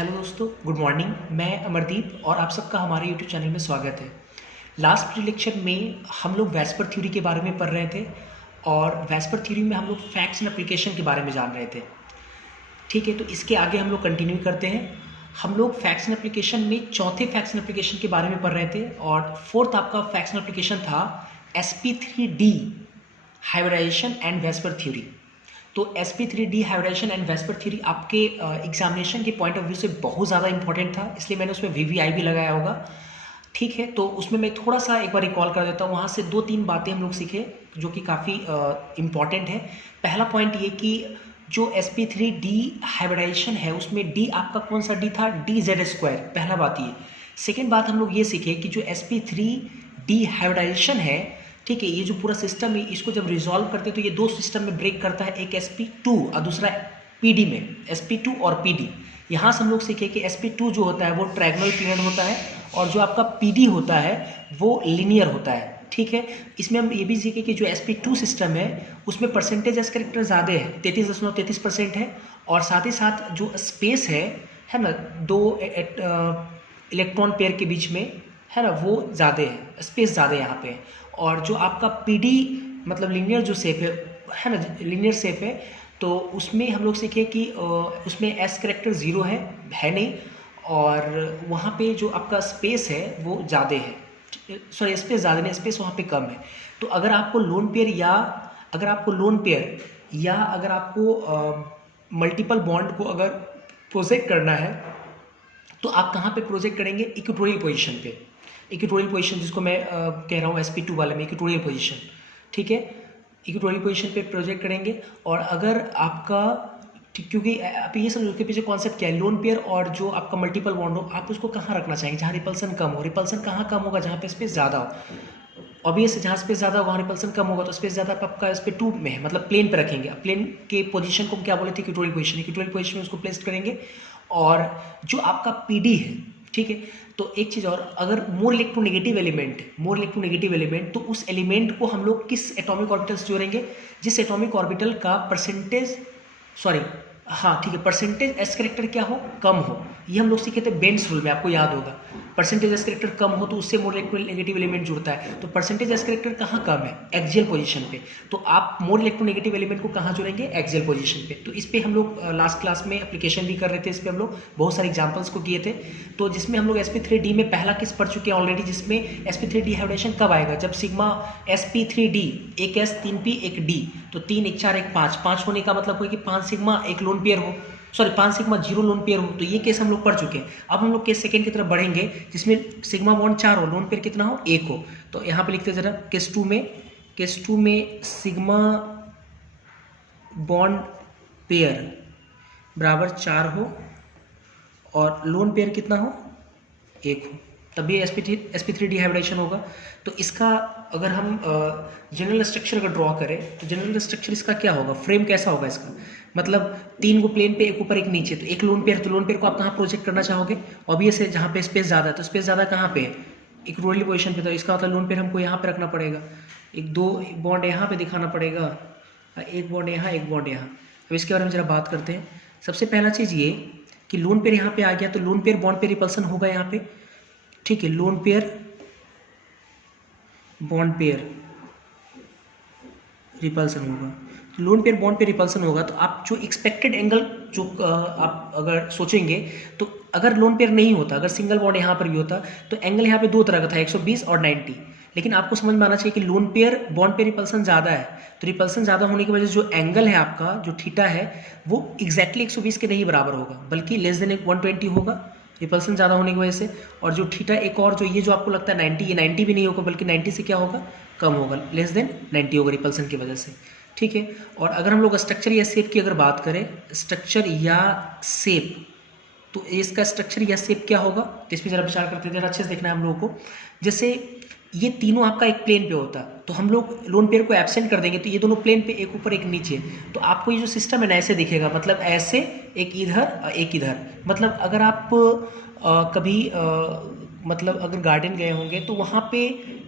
Hello दोस्तों, good morning. मैं अमरदीप और आप सबका हमारे यूट्यूब चैनल में स्वागत है। लास्ट लेक्चर में हम लोग वेस्पर थ्योरी के बारे में पढ़ रहे थे और वेस्पर थ्योरी में हम लोग फैक्ट्स एंड एप्लीकेशन के बारे में जान रहे थे। ठीक है, तो इसके आगे हम लोग कंटिन्यू करते हैं। हम लोग फैक्ट्स एंड एप्लीकेशन में चौथे फैक्ट्स एंड एप्लीकेशन के बारे में पढ़ रहे थे और फोर्थ आपका फैक्ट्स एंड एप्लीकेशन था sp3d hybridization and VSEPR theory. तो sp3d hybridization and VSEPR theory आपके एग्जामिनेशन के पॉइंट ऑफ व्यू से बहुत ज़्यादा इंपॉर्टेंट था, इसलिए मैंने उसमें वीवीआई भी लगाया होगा। ठीक है, तो उसमें मैं थोड़ा सा एक बार रिकॉल कर देता हूँ। वहाँ से 2-3 बातें हम लोग सीखे जो कि काफ़ी इम्पॉर्टेंट है। पहला पॉइंट ये कि जो sp3d हाइब्रिडाइजेशन है उसमें d आपका कौन सा d था, dz²। पहला बात ये। सेकेंड बात हम लोग ये सीखे कि जो sp3d हाइब्रिडाइजेशन है, ठीक है, ये जो पूरा सिस्टम है इसको जब रिजॉल्व करते हैं तो ये दो सिस्टम में ब्रेक करता है, एक sp2 और दूसरा pd में, sp2 और pd। यहाँ से हम लोग सीखे कि sp2 जो होता है वो ट्रायंगुलर पीरियड होता है और जो आपका pd होता है वो लीनियर होता है। ठीक है, इसमें हम ये भी सीखे कि जो sp2 सिस्टम है उसमें परसेंटेज एस करेक्टर ज़्यादा है, 33.33% है, और साथ ही साथ जो स्पेस है ना, दो इलेक्ट्रॉन पेयर के बीच में, है ना, वो ज़्यादा है, स्पेस ज़्यादा है यहाँ पे। और जो आपका पीडी मतलब लीनियर जो शेप है ना, लीनियर शेप है, तो उसमें हम लोग सीखे कि उसमें एस करेक्टर 0 है नहीं, और वहाँ पे जो आपका स्पेस है वो ज़्यादा है, सॉरी स्पेस ज़्यादा नहीं, स्पेस वहाँ पे कम है। तो अगर आपको लोन पेयर या अगर आपको मल्टीपल बॉन्ड को अगर प्रोजेक्ट करना है तो आप कहाँ पे प्रोजेक्ट करेंगे, इक्वेटोरियल पोजीशन पे। इक्वेटोरियल पोजीशन जिसको मैं कह रहा हूँ sp2 वाले में, इक्वेटोरियल पोजीशन। ठीक है, इक्वेटोरियल पोजीशन पे प्रोजेक्ट करेंगे। और अगर आपका, क्योंकि आप ये समझो उसके पीछे कॉन्सेप्ट क्या है, लोन पेयर और जो आपका मल्टीपल बॉन्ड हो, आप उसको कहाँ रखना चाहेंगे, जहाँ रिपल्सन कम हो। रिपल्सन कहाँ कम होगा, जहाँ पे स्पेस ज़्यादा हो। ऑब्वियस जहाँ स्पेस ज़्यादा होगा वहाँ रिपल्सन कम होगा, तो स्पेस ज़्यादा आपका sp2 में है, मतलब प्लेन पे रखेंगे। प्लेन के पोजीशन को क्या बोले थे, इक्वेटोरियल पोजीशन। इक्वेटोरियल पोजीशन में उसको प्लेस करेंगे। और जो आपका पीडी है, ठीक है, तो एक चीज़ और, अगर मोर इलेक्ट्रोनेगेटिव एलिमेंट, तो उस एलिमेंट को हम लोग किस एटॉमिक ऑर्बिटल से जोड़ेंगे, जिस एटॉमिक ऑर्बिटल का परसेंटेज एस करेक्टर क्या हो, कम हो। ये हम लोग सीखे थे बेंड्स रूल में, आपको याद होगा। परसेंटेज एस करेक्टर कम हो तो उससे मोर इलेक्ट्रोनेगेटिव एलिमेंट जुड़ता है। तो परसेंटेज एस करेक्टर कहाँ कम है, एक्सियल पोजीशन पे। तो आप मोर इलेक्ट्रोनेगेटिव एलिमेंट को कहाँ जोड़ेंगे, एक्सियल पोजीशन पे। तो इस पे हम लोग लास्ट क्लास में एप्लीकेशन भी कर रहे थे, इस पे हम लोग बहुत सारे एग्जांपल्स को किए थे। तो जिसमें हम लोग sp3d में पहला केस पढ़ चुके हैं ऑलरेडी, जिसमें sp3d हाइब्रिडेशन कब आएगा, जब सिग्मा sp3d, एक s 3p एक d, तो 3 1 4 1 5 5 होने का मतलब है कि 5 सिग्मा एक लोन पेयर हो, सॉरी 5 सिग्मा 0 लोन पेयर हो। तो ये केस हम लोग पढ़ चुके हैं। अब हम लोग केस सेकेंड की तरफ बढ़ेंगे, जिसमें सिग्मा बॉन्ड 4 हो, लोन पेयर कितना हो, 1 हो। तो यहाँ पे लिखते जरा, केस टू में सिग्मा बॉन्ड पेयर बराबर 4 हो और लोन पेयर कितना हो, 1 हो, तभी sp3d हाइब्रिडेशन होगा। तो इसका अगर हम जनरल स्ट्रक्चर अगर ड्रॉ करें तो जनरल स्ट्रक्चर इसका क्या होगा, फ्रेम कैसा होगा इसका, मतलब 3 को प्लेन पे, एक ऊपर एक नीचे। तो एक लोन पेयर, तो लोन पेयर को आप कहाँ प्रोजेक्ट करना चाहोगे, ऑब्वियस है जहाँ पे स्पेस ज़्यादा है। तो स्पेस ज़्यादा कहाँ पे है, इक्वेटोरियल पोजीशन पे। तो इसका मतलब लोन पेयर हमको यहाँ पे रखना पड़ेगा, एक 2 बॉन्ड यहाँ पे दिखाना पड़ेगा, एक बॉन्ड यहाँ, एक बॉन्ड यहाँ। अब इसके बारे में जरा बात करते हैं। सबसे पहला चीज़ ये कि लोन पेयर यहाँ पे आ गया, तो लोन पेयर बॉन्ड पे रिपल्सन होगा यहाँ पे। ठीक है, loan pair bond pair repulsion होगा। लोन पेयर बॉन्ड पे रिपल्सन होगा तो आप जो एक्सपेक्टेड एंगल जो आप अगर सोचेंगे, तो अगर लोन पेयर नहीं होता, अगर सिंगल बॉन्ड यहाँ पर भी होता, तो एंगल यहाँ पे 2 तरह का था, 120 और 90। लेकिन आपको समझ में आना चाहिए कि लोन पेयर बॉन्ड पे रिपल्सन ज़्यादा है, तो रिपल्सन ज़्यादा होने की वजह से जो एंगल है आपका, जो थीटा है, वो एग्जैक्टली 120 के नहीं बराबर होगा, बल्कि लेस देन 120 होगा, रिपल्सन ज़्यादा होने की वजह से। और जो थीटा एक और जो ये जो आपको लगता है 90, ये 90 भी नहीं होगा, बल्कि 90 से क्या होगा, कम होगा, लेस देन 90 होगा रिपल्सन की वजह से। ठीक है, और अगर हम लोग स्ट्रक्चर या शेप की अगर बात करें, स्ट्रक्चर या शेप, तो इसका स्ट्रक्चर या शेप क्या होगा, तो इस पर जरा विचार करते हैं, अच्छे से देखना है हम लोगों को। जैसे ये तीनों आपका एक प्लेन पे होता, तो हम लोग लोन पेयर को एब्सेंट कर देंगे, तो ये दोनों प्लेन पे, एक ऊपर एक नीचे। तो आपको ये जो सिस्टम है ना ऐसे दिखेगा, मतलब ऐसे, एक इधर एक इधर। मतलब अगर आप कभी मतलब अगर गार्डन गए होंगे तो वहाँ पे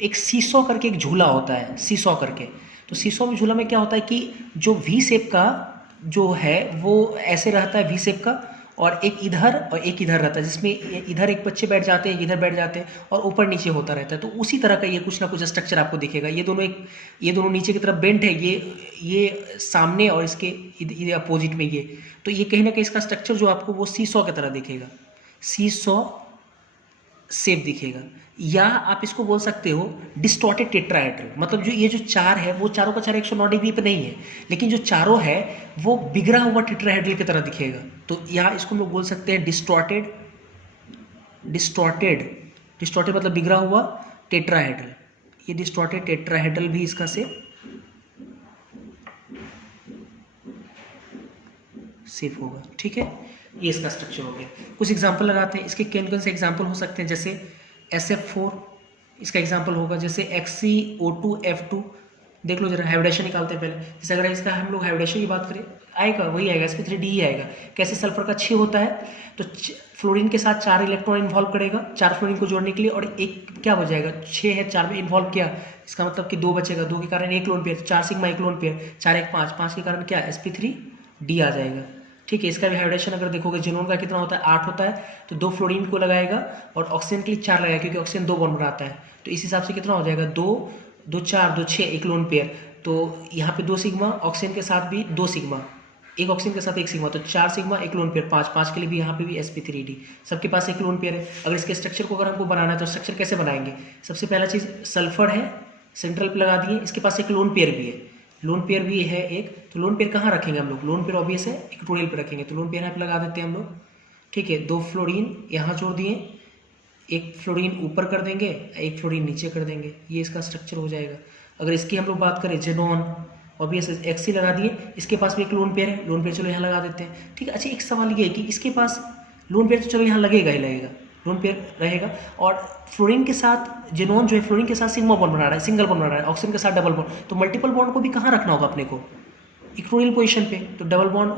एक सीसॉ करके एक झूला होता है, सीसॉ करके। तो सीसॉ में झूला में क्या होता है कि जो वी शेप का जो है वो ऐसे रहता है, वी शेप का, और एक इधर और एक इधर रहता है, जिसमें इधर एक बच्चे बैठ जाते हैं, इधर बैठ जाते हैं और ऊपर नीचे होता रहता है। तो उसी तरह का ये कुछ ना कुछ स्ट्रक्चर आपको दिखेगा। ये दोनों नीचे की तरफ बेंट है, ये सामने और इसके इधर अपोजिट में ये। तो ये कहीं ना कहीं इसका स्ट्रक्चर जो आपको वो सीसॉ की तरह दिखेगा, सीसॉ शेप दिखेगा। या आप इसको बोल सकते हो डिस्टॉर्टेड टेट्राहेड्रल, मतलब जो ये जो चार है वो चारों का चार 109 डिग्री पे नहीं है, लेकिन जो चारों है वो बिगड़ा हुआ टेट्राहेड्रल की तरह दिखेगा। तो यहाँ इसको हम लोग बोल सकते हैं डिस्टॉर्टेड मतलब बिगड़ा हुआ टेट्राहेड्रल। ये डिस्टॉर्टेड टेट्राहेड्रल भी इसका शेप होगा। ठीक है, ये इसका स्ट्रक्चर हो गया। कुछ एग्जांपल लगाते हैं, इसके कौन कौन से एग्जांपल हो सकते हैं, जैसे SF4 इसका एग्जांपल होगा, जैसे XeO2F2। देख लो जरा, हाइब्रिडेशन निकालते हैं पहले। जैसे अगर इसका हम लोग हाइब्रिडेशन की बात करें, आएगा वही आएगा, sp3d ही आएगा। कैसे, सल्फर का 6 होता है तो फ्लोरीन के साथ 4 इलेक्ट्रॉन इन्वॉल्व करेगा 4 फ्लोरीन को जोड़ने के लिए, और एक क्या हो जाएगा, 6 है 4 में इन्वॉल्व किया, इसका मतलब कि 2 बचेगा, 2 के कारण 1 lone pair, 4 sigma 1 lone pair, 4 1 5, 5 के कारण क्या, sp3d आ जाएगा। ठीक है, इसका भी हाइब्रिडेशन अगर देखोगे, जिनोन का कितना होता है, 8 होता है, तो 2 फ्लोरीन को लगाएगा और ऑक्सीजन के लिए 4 लगाएगा, क्योंकि ऑक्सीजन 2 बॉन्ड बनाता है। तो इस हिसाब से कितना हो जाएगा, 2 2 4 2 6 1 लोन पेयर। तो यहाँ पे 2 सिग्मा, ऑक्सीजन के साथ भी 2 सिग्मा, एक ऑक्सीजन के साथ 1 सिग्मा, तो 4 सिग्मा 1 लोन पेयर, 5 के लिए भी यहाँ पे भी sp3d, सबके पास 1 लोन पेयर है। अगर इसके स्ट्रक्चर को अगर हमको बनाना है तो स्ट्रक्चर कैसे बनाएंगे, सबसे पहला चीज़ सल्फर है, सेंट्रल पे लगा दिए, इसके पास 1 लोन पेयर भी है, लोन पेयर भी है एक। तो लोन पेयर कहाँ रखेंगे हम लोग, लोन पेयर ऑब्वियस है इक्वेटोरियल पे रखेंगे, तो लोन पेयर यहाँ पे लगा देते हैं हम लोग। ठीक है, 2 फ्लोरीन यहाँ जोड़ दिए, 1 फ्लोरीन ऊपर कर देंगे, 1 फ्लोरीन नीचे कर देंगे, ये इसका स्ट्रक्चर हो जाएगा। अगर इसकी हम लोग बात करें, जेनॉन ऑब्वियस XC लगा दिए, इसके पास भी 1 लोन पेयर है, लोन पेयर चलो यहाँ लगा देते हैं। ठीक है, अच्छा एक सवाल ये है कि इसके पास लोन पेयर तो चलो यहाँ लगेगा ही लगेगा, लोन पेयर रहेगा, और फ्लोरीन के साथ जेनॉन जो है फ्लोरीन के साथ सिग्मा बॉन्ड बना रहा है, सिंगल बॉन्ड बना रहा है, ऑक्सीजन के साथ डबल बॉन्ड, तो मल्टीपल बॉन्ड को भी कहाँ रखना होगा अपने को, इक्वेटोरियल पोजीशन पे। तो डबल बॉन्ड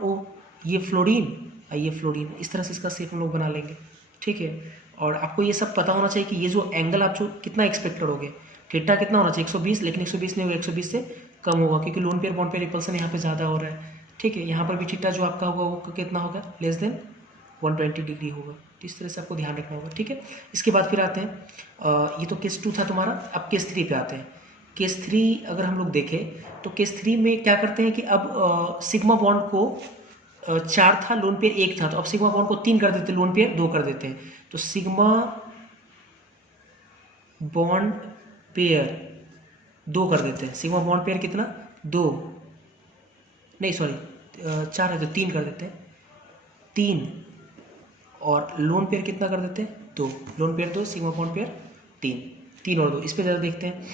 O, ये फ्लोरीन, इस तरह से इसका शेप हम लोग बना लेंगे। ठीक है, और आपको ये सब पता होना चाहिए कि ये जो एंगल आप जो कितना एक्सपेक्ट करोगे, थीटा कितना होना चाहिए 120, लेकिन 120 नहीं होगा, 120 से कम होगा, क्योंकि लोन पेयर बॉन्ड पे रिपल्सन यहाँ पे ज़्यादा हो रहा है। ठीक है, यहाँ पर भी थीटा जो आपका होगा वो कितना होगा, लेस देन 120 डिग्री होगा। तो इस तरह से आपको ध्यान रखना होगा। ठीक है, इसके बाद फिर आते हैं, ये तो केस 2 था तुम्हारा, अब केस 3 पे आते हैं। केस 3 अगर हम लोग देखें तो केस 3 में क्या करते हैं कि अब सिग्मा बॉन्ड को 4 था, लोन पेयर 1 था, तो अब सिग्मा बॉन्ड को 3 कर देते, लोन पेयर 2 कर देते हैं। तो सिग्मा बॉन्ड पेयर 2 कर देते हैं, सिग्मा बॉन्ड पेयर कितना, 2 नहीं सॉरी 4 है तो 3 कर देते हैं, 3, और लोन पेयर कितना कर देते हैं, 2, lone pair 2, sigma bond pair 3 और 2। इस पे ज़रा देखते हैं।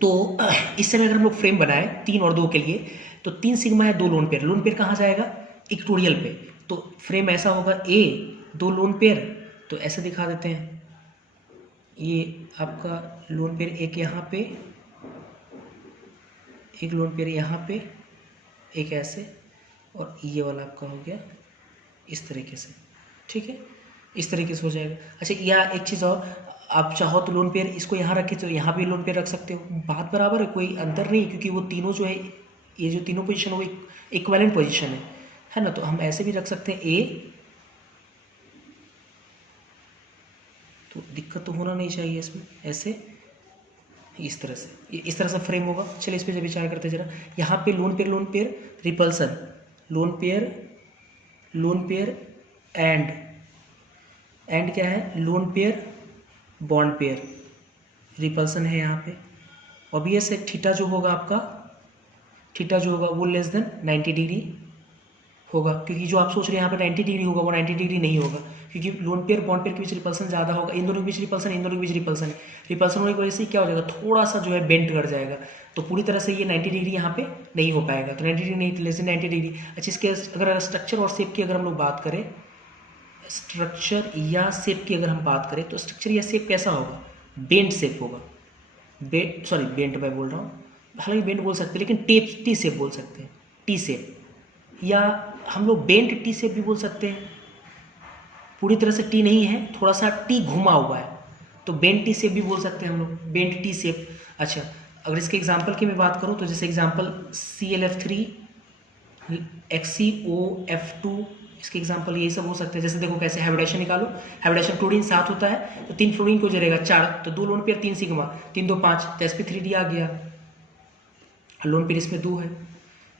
तो इस तरह अगर हम लोग फ्रेम बनाए 3 और 2 के लिए, तो 3 सिग्मा है, 2 लोन पेयर कहाँ जाएगा, इक्वेटोरियल पे। तो फ्रेम ऐसा होगा, A 2 लोन पेयर, तो ऐसे दिखा देते हैं, ये आपका लोन पेयर एक यहाँ पे, एक लोन पेयर यहाँ पे, एक ऐसे, और ये वाला आपका हो गया इस तरीके से। ठीक है, इस तरीके से हो जाएगा। अच्छा, या एक चीज़ और, आप चाहो तो लोन पेयर इसको यहाँ रखे तो यहाँ भी लोन पेयर रख सकते हो, बात बराबर है, कोई अंतर नहीं, क्योंकि वो तीनों जो है, ये जो तीनों पोजीशन वो इक्विवेलेंट पोजीशन है ना। तो हम ऐसे भी रख सकते हैं A, तो दिक्कत तो होना नहीं चाहिए इसमें, ऐसे इस तरह से, इस तरह से फ्रेम होगा। चलिए इस पर जब विचार करते जरा, यहाँ पे lone pair repulsion, lone pair and क्या है, loan pair bond pair, repulsion है यहाँ पे। ऑब्वियस है, थीटा जो होगा वो लेस देन 90 डिग्री होगा, क्योंकि जो आप सोच रहे हैं यहाँ पे 90 डिग्री होगा, वो 90 डिग्री नहीं होगा, क्योंकि लोन पेयर बॉन्ड पेयर के बीच रिपल्सन ज़्यादा होगा, इन दोनों के बीच रिपल्सन, इन दोनों के बीच रिपल्सन है। रिपल्सन होने की वजह से क्या हो जाएगा, थोड़ा सा जो है बेंट कर जाएगा, तो पूरी तरह से ये 90 डिग्री यहाँ पे नहीं हो पाएगा। तो 90 डिग्री नहीं, लेस देन 90 डिग्री। अच्छा, इसके अगर स्ट्रक्चर और शेप की अगर हम लोग बात करें, स्ट्रक्चर या शेप की अगर हम बात करें, तो स्ट्रक्चर या शेप कैसा होगा, बेंट शेप होगा, बेंट मैं बोल रहा हूँ, हालांकि बेंट बोल सकते हैं, लेकिन टी शेप बोल सकते हैं, टी शेप, या हम लोग बेंट टी शेप भी बोल सकते हैं। पूरी तरह से टी नहीं है, थोड़ा सा टी घुमा हुआ है, तो बेंट टी शेप भी बोल सकते हैं हम लोग, बेंट टी शेप। अच्छा, अगर इसके एग्जांपल की मैं बात करूं, तो जैसे एग्जांपल ClF3 XeO F2, इसके एग्जांपल यही सब हो सकते हैं। जैसे देखो कैसे हाइब्रिडेशन निकालो, हाइब्रिडेशन क्लोरीन 7 होता है तो 3 फ्लोरीन को जलेगा 4, तो 2 लोन पेयर 3 सिग्मा, 3 2 5, तो sp3d आ गया, लोन पेयर इसमें 2 है।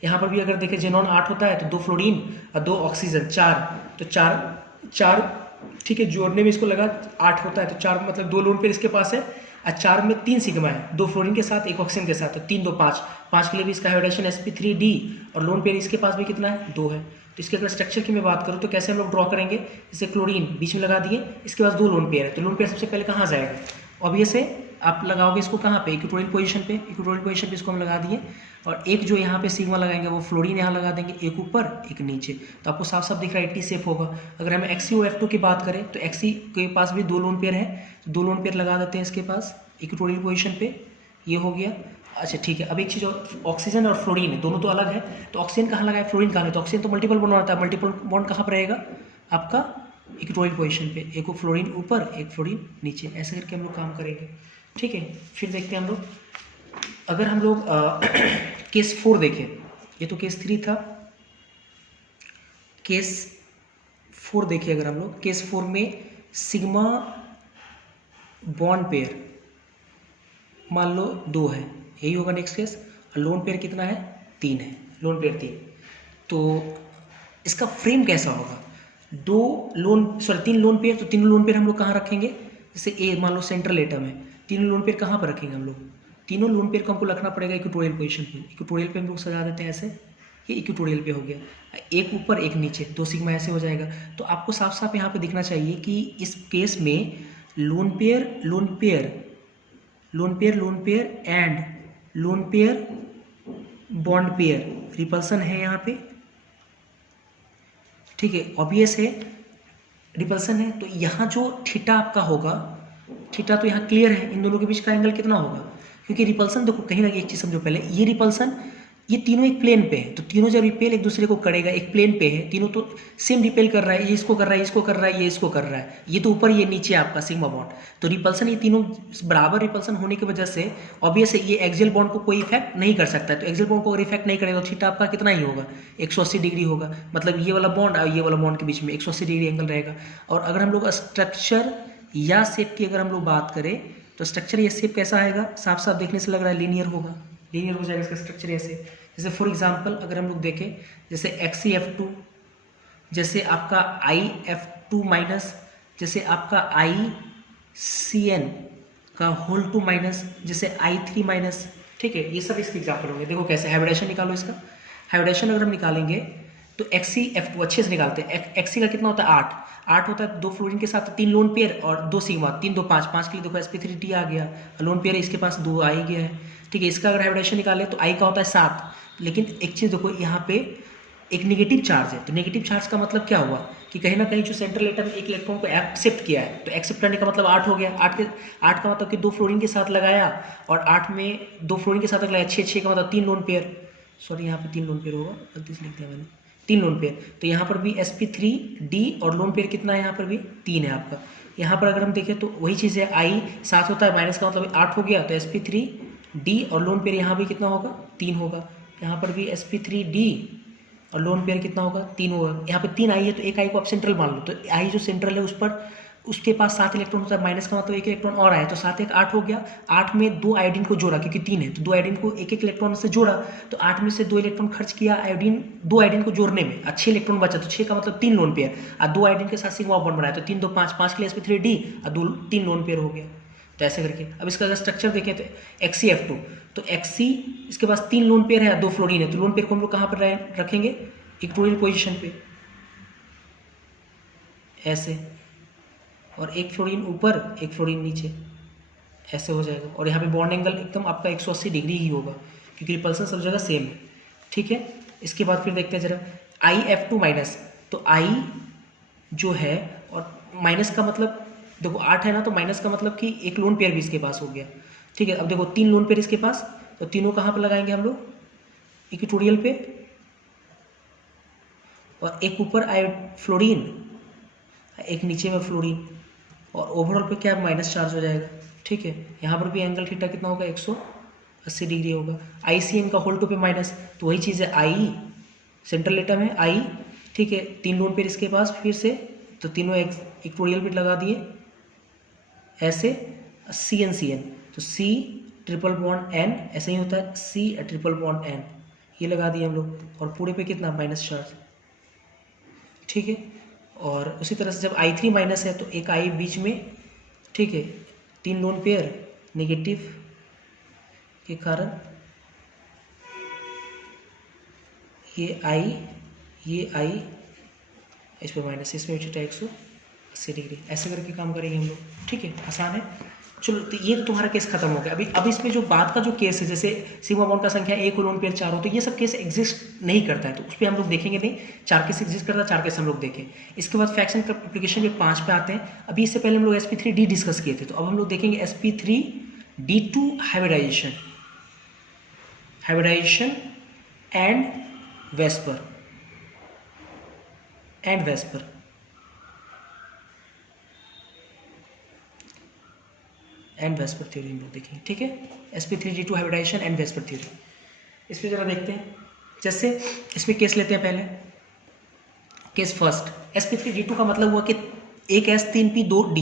यहाँ पर भी अगर देखें जेनॉन 8 होता है तो 2 फ्लोरीन और 2 ऑक्सीजन 4, तो 4 ठीक है, जोड़ने में इसको लगा 8 होता है तो 4 मतलब 2 लोन पेयर इसके पास है और 4 में 3 सिग्मा है, 2 फ्लोरीन के साथ 1 ऑक्सीजन के साथ, तो 3 2 5, 5 के लिए भी इसका हाइब्रिडेशन sp3d, और लोन पेयर इसके पास भी कितना है 2 है। तो इसके अगर स्ट्रक्चर की मैं बात करूँ तो कैसे हम लोग ड्रॉ करेंगे, जैसे क्लोरीन बीच में लगा दिए, इसके पास 2 लोन पेयर है, तो लोन पेयर सबसे पहले कहाँ जाएगा, ऑब्वियस है आप लगाओगे इसको कहाँ पे, इक्वेटोरियल पोजीशन पे, इक्वेटोरियल पोजीशन पे इसको हम लगा दिए, और एक जो यहाँ पे सिग्मा लगाएंगे वो फ्लोरीन यहाँ लगा देंगे, एक ऊपर एक नीचे, तो आपको साफ साफ दिख रहा है टी शेप होगा। अगर हम XeO F2 की बात करें तो Xe के पास भी 2 लोन पेयर है, तो 2 लोन पेयर लगा देते हैं इसके पास इक्वेटोरियल पोजीशन पे, ये हो गया। अच्छा ठीक है, अब एक चीज़ और, ऑक्सीजन और फ्लोरीन है, दोनों तो अलग है, तो ऑक्सीजन कहाँ लगाए, फ्लोरीन कहाँ है, तो ऑक्सीजन तो मल्टीपल बॉन्ड होता है, मल्टीपल बॉन्ड कहाँ पर रहेगा आपका इक्वेटोरियल पोजीशन पे, एक फ्लोरीन ऊपर एक फ्लोरीन नीचे, ऐसे करके हम लोग काम करेंगे। ठीक है, फिर देखते हैं हम लोग, अगर हम लोग केस 4 देखें, ये तो केस 3 था, केस 4 देखें अगर हम लोग, केस 4 में सिग्मा बॉन्ड पेयर मान लो 2 है, यही होगा नेक्स्ट केस, और लोन पेयर कितना है 3 है, लोन पेयर 3, तो इसका फ्रेम कैसा होगा, 3 लोन पेयर, तो 3 लोन पेयर हम लोग कहाँ रखेंगे, जैसे ए मान लो सेंट्रल एटम है, 3 लोन पेयर कहाँ पर रखेंगे हम लोग, तीनों लोन पेयर को हमको रखना पड़ेगा इक्वेटोरियल पोजीशन पे, इक्वेटोरियल पे हम लोग सजा देते हैं ऐसे, ये इक्वेटोरियल पे हो गया, एक ऊपर एक नीचे, 2 सिग्मा ऐसे हो जाएगा। तो आपको साफ साफ यहाँ पे दिखना चाहिए कि इस केस में lone pair lone pair lone pair lone pair and loan pair bond pair repulsion है यहाँ पे, ठीक है, ऑब्वियस है रिपल्सन है, तो यहाँ जो थीटा आपका होगा, थीटा तो यहाँ क्लियर है, इन दोनों के बीच का एंगल कितना होगा, क्योंकि रिपल्सन देखो कहीं ना कहीं एक चीज़ समझो पहले, ये रिपल्सन ये तीनों एक प्लेन पे है, तो तीनों जब रिपेल एक दूसरे को करेगा, एक प्लेन पे है, तीनों तो सेम रिपेल कर रहा है, ये इसको कर रहा है, इसको कर रहा है, ये इसको कर रहा है, ये तो ऊपर ये नीचे आपका सिग्मा बॉन्ड, तो रिपल्सन ये तीनों बराबर रिपल्सन होने की वजह से ऑब्वियस है ये एक्सियल बॉन्ड को कोई इफेक्ट नहीं कर सकता है, तो एक्सियल बॉन्ड को अगर इफेक्ट नहीं करेगा तो थीटा आपका कितना ही होगा 180 डिग्री होगा, मतलब ये वाला बॉन्ड और ये वाला बॉन्ड के बीच में 180 डिग्री एंगल रहेगा। और अगर हम लोग स्ट्रक्चर या शेप की अगर हम लोग बात करें तो स्ट्रक्चर या शेप कैसा आएगा, साफ साफ देखने से लग रहा है लीनियर होगा, लीनियर हो जाएगा इसका स्ट्रक्चर ऐसे। जैसे फॉर एग्जांपल अगर हम लोग देखें, जैसे XeF2, जैसे आपका IF2 माइनस, जैसे आपका ICN का होल 2 माइनस, जैसे I3 माइनस, ठीक है, ये सब इसके एग्जाम्पल होंगे। देखो कैसे हाइब्रिडेशन निकालो इसका, हाइब्रिडेशन अगर हम निकालेंगे तो XeF2 अच्छे से निकालते हैं, Xe का कितना होता है 8 होता है, 2 फ्लोरीन के साथ 3 लोन पेयर और 2 सिग्मा, 3 2 5, 5 के लिए देखो sp3d आ गया, लोन पेयर इसके पास 2 आ ही गया है, ठीक है। इसका अगर हाइब्रिडेशन निकाले तो I का होता है 7, लेकिन एक चीज़ देखो यहाँ पे एक नेगेटिव चार्ज है, तो नेगेटिव चार्ज का मतलब क्या हुआ कि कहीं ना कहीं जो सेंट्रल एटम एक इलेक्ट्रॉन को एक्सेप्ट किया है, तो एक्सेप्ट करने का मतलब 8 हो गया, 8 का मतलब कि 2 फ्लोरीन के साथ लगाया, और 8 में 2 फ्लोरीन के साथ लगाया, 6 का मतलब 3 लोन पेयर, सॉरी यहाँ पे 3 लोन पेयर होगा, गलती से लिख दिया मैंने, 3 लोन पेयर, तो यहाँ पर भी sp3d और लोन पेयर कितना है यहाँ पर भी 3 है आपका। यहाँ पर अगर हम देखें तो वही चीज़ है, I 7 होता है, माइनस का मतलब 8 हो गया, तो sp3d और लोन पेयर यहाँ भी कितना होगा 3 होगा, यहाँ पर भी sp3d और लोन पेयर कितना होगा 3 होगा, यहाँ पे 3 I है तो एक I को आप सेंट्रल मान लो, तो I जो सेंट्रल है उस पर उसके पास 7 इलेक्ट्रॉन होता है, माइनस का मतलब 1 इलेक्ट्रॉन और आया, तो 7 1 8 हो गया, 8 में 2 आयोडीन को जोड़ा क्योंकि 3 है, तो 2 आयोडीन को एक इलेक्ट्रॉन से जोड़ा, तो 8 में से 2 इलेक्ट्रॉन खर्च किया आयोडीन, 2 आयोडीन को जोड़ने में, 6 इलेक्ट्रॉन बचा, तो 6 का मतलब 3 लोन पेयर, और 2 आयोडीन के साथ सिग्मा बॉन्ड बनाया, तो 3 2 5, 5 के लिए sp3d और 3 लोन पेयर हो गया, तो ऐसे करके। अब इसका अगर स्ट्रक्चर देखें तो XeF2, तो Xe इसके पास 3 लोन पेयर है, 2 फ्लोरीन है, तो लोन पेयर को हम लोग कहाँ पर रखेंगे इक्वेटोरियल पोजीशन पे ऐसे, और एक फ्लोरीन ऊपर एक फ्लोरीन नीचे, ऐसे हो जाएगा, और यहाँ पे बॉन्ड एंगल एकदम आपका 180 डिग्री ही होगा क्योंकि रिपल्सन सब जगह सेम है, ठीक है। इसके बाद फिर देखते हैं जरा IF2 माइनस, तो I जो है, और माइनस का मतलब देखो 8 है ना, तो माइनस का मतलब कि एक लोन पेयर भी इसके पास हो गया, ठीक है। अब देखो 3 लोन पेयर इसके पास, तो तीनों कहाँ पर लगाएंगे हम लोग इक्वेटोरियल पे, और एक ऊपर फ्लोरीन एक नीचे में फ्लोरीन, और ओवरऑल पे क्या माइनस चार्ज हो जाएगा, ठीक है। यहाँ पर भी एंगल थीटा कितना होगा 180 डिग्री होगा, ICN का होल 2 पे माइनस, तो वही चीज़ है I सेंट्रल एटम है आई, ठीक है, 3 लोन पेयर इसके पास फिर से, तो तीनों इक्वेटोरियल बिट लगा दिए ऐसे, सी एन, तो सी ट्रिपल बॉन्ड एन, ऐसा ही होता है, सी ट्रिपल बॉन्ड एन, ये लगा दिए हम लोग, और पूरे पे कितना माइनस चार्ज, ठीक है। और उसी तरह से जब I3 माइनस है तो एक आई बीच में, ठीक है, 3 लोन पेयर नेगेटिव के कारण ये आई इस पर माइनस, इसमें उठा 180 डिग्री, ऐसे करके काम करेंगे हम लोग, ठीक है, आसान है। चलो, तो ये तो तुम्हारा केस खत्म हो गया। अब इसमें जो बाद का जो केस है, जैसे सिग्मा बॉन्ड का संख्या 1 और लोन पेयर 4 हो, तो ये सब केस एग्जिस्ट नहीं करता है, तो उस पर हम लोग देखेंगे नहीं। 4 केस एग्जिस्ट करता है, 4 केस हम लोग देखें। इसके बाद फ्रैक्शन का एप्लीकेशन में 5 पे आते हैं। अभी इससे पहले हम लोग sp3d डिस्कस किए थे, तो अब हम लोग देखेंगे sp3d2 hybridization and VSEPR theory हम लोग देखेंगे, ठीक है। sp3d2 hybridization and VSEPR theory, इस पर जरा देखते हैं। जैसे इसमें केस लेते हैं पहले, केस फर्स्ट, sp3d2 का मतलब हुआ कि 1s 3p 2d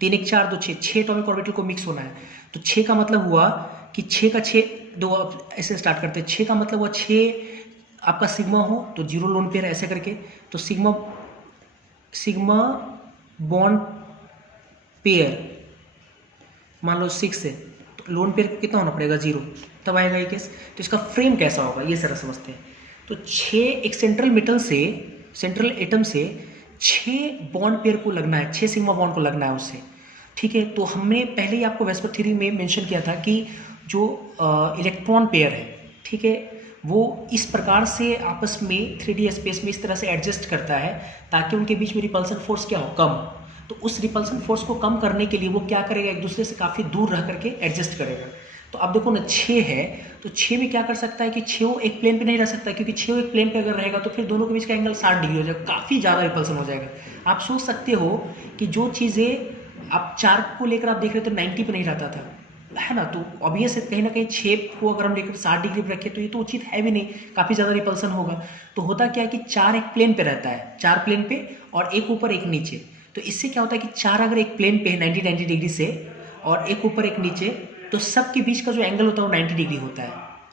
3 1 4 2 6 atomic orbital को मिक्स होना है। तो 6 का मतलब हुआ कि 6 का 6 दो, ऐसे स्टार्ट करते हैं। 6 का मतलब हुआ 6 आपका सिग्मा हो तो 0 लोन पेयर ऐसे करके, तो सिग्मा बॉन्ड पेयर मान लो 6 है, तो लोन पेयर कितना होना पड़ेगा 0, तब आएगा ये केस। तो इसका फ्रेम कैसा होगा ये जरा समझते हैं। तो 6 एक सेंट्रल एटम से 6 बॉन्ड पेयर को लगना है, 6 सिग्मा बॉन्ड को लगना है उससे, ठीक है। तो हमने पहले ही आपको वेस्पर थ्योरी में मेंशन किया था कि जो इलेक्ट्रॉन पेयर है, ठीक है, वो इस प्रकार से आपस में 3D स्पेस में इस तरह से एडजस्ट करता है ताकि उनके बीच में रिपल्सन फोर्स क्या हो, कम। तो उस रिपल्सन फोर्स को कम करने के लिए वो क्या करेगा, एक दूसरे से काफ़ी दूर रह करके एडजस्ट करेगा। तो अब देखो ना 6 है, तो 6 में क्या कर सकता है कि 6 एक प्लेन पे नहीं रह सकता, क्योंकि 6 एक प्लेन पे अगर रहेगा तो फिर दोनों के बीच का एंगल 60 डिग्री हो जाएगा, काफ़ी ज़्यादा रिपल्सन हो जाएगा। आप सोच सकते हो कि जो चीज़ें आप 4 को लेकर आप देख रहे थे 90 पे नहीं रहता था, है ना, तो ऑब्वियस है कहीं ना कहीं 6 को अगर हम लेकर 60 डिग्री पर रखें तो ये तो उचित है भी नहीं, काफ़ी ज़्यादा रिपल्सन होगा। तो होता क्या है कि 4 एक प्लेन पे रहता है, 4 प्लेन पे और एक ऊपर एक नीचे। तो इससे क्या होता है कि 4 अगर एक प्लेन पे है 90 डिग्री से और एक ऊपर एक नीचे, तो सबके बीच का जो एंगल होता है वो 90 डिग्री होता है,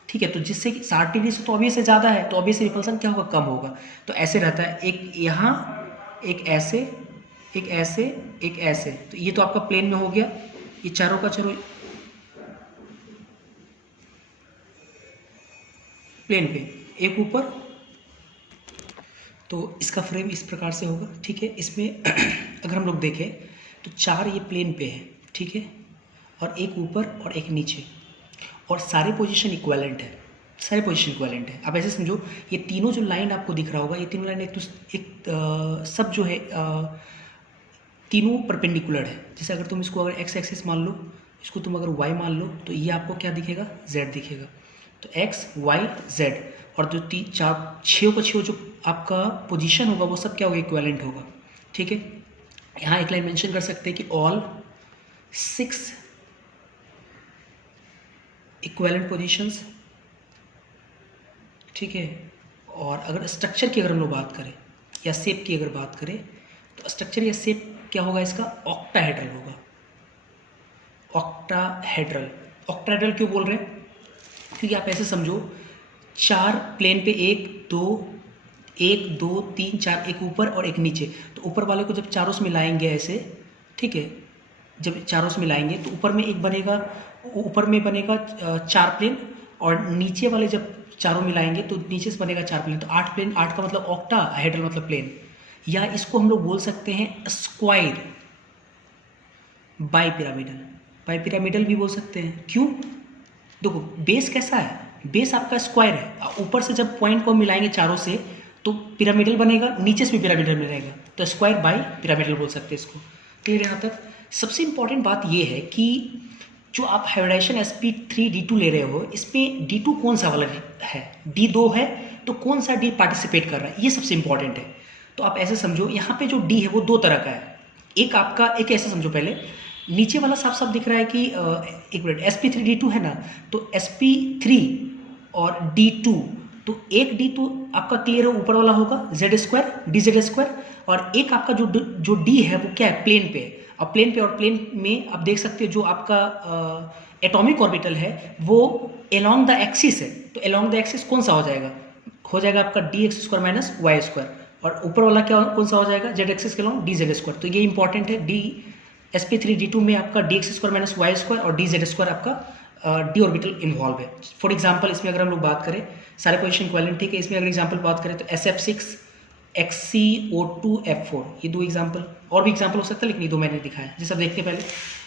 ठीक है। तो जिससे कि 60 डिग्री से तो ऑब्वियस ज़्यादा है, तो ऑब्वियस रिपल्सन क्या होगा, कम होगा। तो ऐसे रहता है, एक यहाँ, एक ऐसे, एक ऐसे, एक ऐसे। तो ये तो आपका प्लेन में हो गया, ये चारों का चारों प्लेन पे, एक ऊपर। तो इसका फ्रेम इस प्रकार से होगा, ठीक है। इसमें अगर हम लोग देखें तो 4 ये प्लेन पे है, ठीक है, और एक ऊपर और एक नीचे, और सारे पोजीशन इक्विवेलेंट है, आप ऐसे समझो ये तीनों जो लाइन आपको दिख रहा होगा, ये तीनों लाइन एक सब जो है तीनों परपेंडिकुलर है। जैसे अगर तुम इसको अगर एक्स एक्सिस मान लो, इसको तुम अगर वाई मान लो, तो ये आपको क्या दिखेगा, जेड दिखेगा। तो एक्स वाई जेड, और जो 6 का 6 जो आपका पोजीशन होगा वो सब क्या होगा, इक्विवेलेंट होगा, ठीक है। यहाँ एक लाइन मेंशन कर सकते हैं कि ऑल 6 इक्विवेलेंट पोजीशंस, ठीक है। और अगर स्ट्रक्चर की अगर हम लोग बात करें या शेप की अगर बात करें, तो स्ट्रक्चर या शेप क्या होगा इसका, ऑक्टाहेड्रल होगा। ऑक्टाहेड्रल क्यों बोल रहे हैं, क्योंकि आप ऐसे समझो 4 प्लेन पे 1 2 3 4, एक ऊपर और एक नीचे। तो ऊपर वाले को जब चारों से मिलाएंगे ऐसे, ठीक है, जब चारों से मिलाएंगे तो ऊपर में एक बनेगा, ऊपर में बनेगा 4 प्लेन, और नीचे वाले जब चारों मिलाएंगे तो नीचे से बनेगा 4 प्लेन। तो 8 प्लेन, 8 का मतलब ऑक्टाहेड्रल मतलब प्लेन, या इसको हम लोग बोल सकते हैं स्क्वायर बाइपिरामिडल भी बोल सकते हैं। क्यों, देखो बेस कैसा है, बेस आपका स्क्वायर है, ऊपर से जब पॉइंट को मिलाएंगे चारों से तो पिरामिडल बनेगा, नीचे से भी पिरामिडल बनेगा, तो स्क्वायर बाई पिरामिडल बोल सकते हैं इसको। क्लियर यहाँ तक। सबसे इंपॉर्टेंट बात ये है कि जो आप हाइब्रिडाइजेशन sp3d2 ले रहे हो, इसमें d2 कौन सा वाला है, d2 है, तो कौन सा d पार्टिसिपेट कर रहा है, ये सबसे इंपॉर्टेंट है। तो आप ऐसे समझो यहाँ पे जो d है वो 2 तरह का है। एक आपका, एक ऐसे समझो, पहले नीचे वाला साफ साफ दिख रहा है कि एक मिनट, sp3d2 है ना, तो sp3 और d2 तो एक डी तो आपका क्लियर है, ऊपर वाला होगा z² dz², और एक आपका जो डी है वो क्या है, प्लेन पे है। अब प्लेन पे, और प्लेन में आप देख सकते हो जो आपका एटॉमिक ऑर्बिटल है वो एलोंग द एक्सिस है, तो एलोंग द एक्सिस कौन सा हो जाएगा, हो जाएगा आपका dx² माइनस y², और ऊपर वाला क्या कौन सा हो जाएगा, z एक्सिस के अलोंग dz²। तो ये इंपॉर्टेंट है, sp3d2 में आपका dx² माइनस y² और dz² आपका डी ऑर्बिटल इन्वॉल्व है। फॉर एग्जांपल इसमें अगर हम लोग बात करें, सारे पोजीशन इक्विवेलेंट ठीक है, इसमें अगर एग्जांपल बात करें तो sf6 xcO2f4, ये 2 एग्जांपल, और भी एग्जांपल हो सकता है लेकिन ये 2 मैंने दिखाया। जैसा देखते हैं पहले,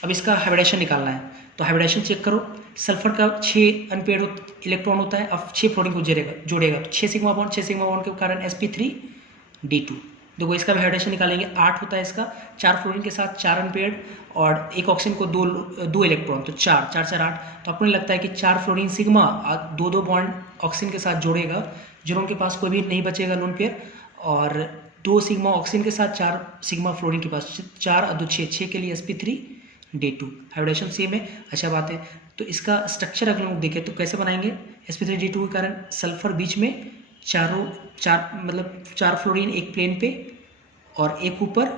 अब इसका हाइब्रिडेशन निकालना है, तो हाइब्रिडेशन चेक करो। सल्फर का 6 अनपेयर्ड इलेक्ट्रॉन होता है, अब 6 फ्लोरीन को जोड़ेगा तो 6 सिग्मा बॉन्ड, 6 सिग्मा बॉन्ड के कारण sp3d2। देखो इसका भी हाइब्रिडेशन निकालेंगे, 8 होता है इसका, 4 फ्लोरीन के साथ 4 अनपेयर्ड और एक ऑक्सीजन को 2 इलेक्ट्रॉन, तो 4 4 4 8। तो आपको नहीं लगता है कि 4 फ्लोरीन सिग्मा 2 बॉन्ड ऑक्सीजन के साथ जोड़ेगा, जिन्होंने के पास कोई भी नहीं बचेगा लोन पेयर, और 2 सिग्मा ऑक्सीजन के साथ 4 सिग्मा फ्लोरीन के पास, 4 और 2 6 के लिए sp3d2 हाइब्रिडेशन सेम है। अच्छा बात है, तो इसका स्ट्रक्चर अगर हम देखें तो कैसे बनाएंगे, sp3d2 के कारण सल्फर बीच में चार फ्लोरीन एक प्लेन पे और एक ऊपर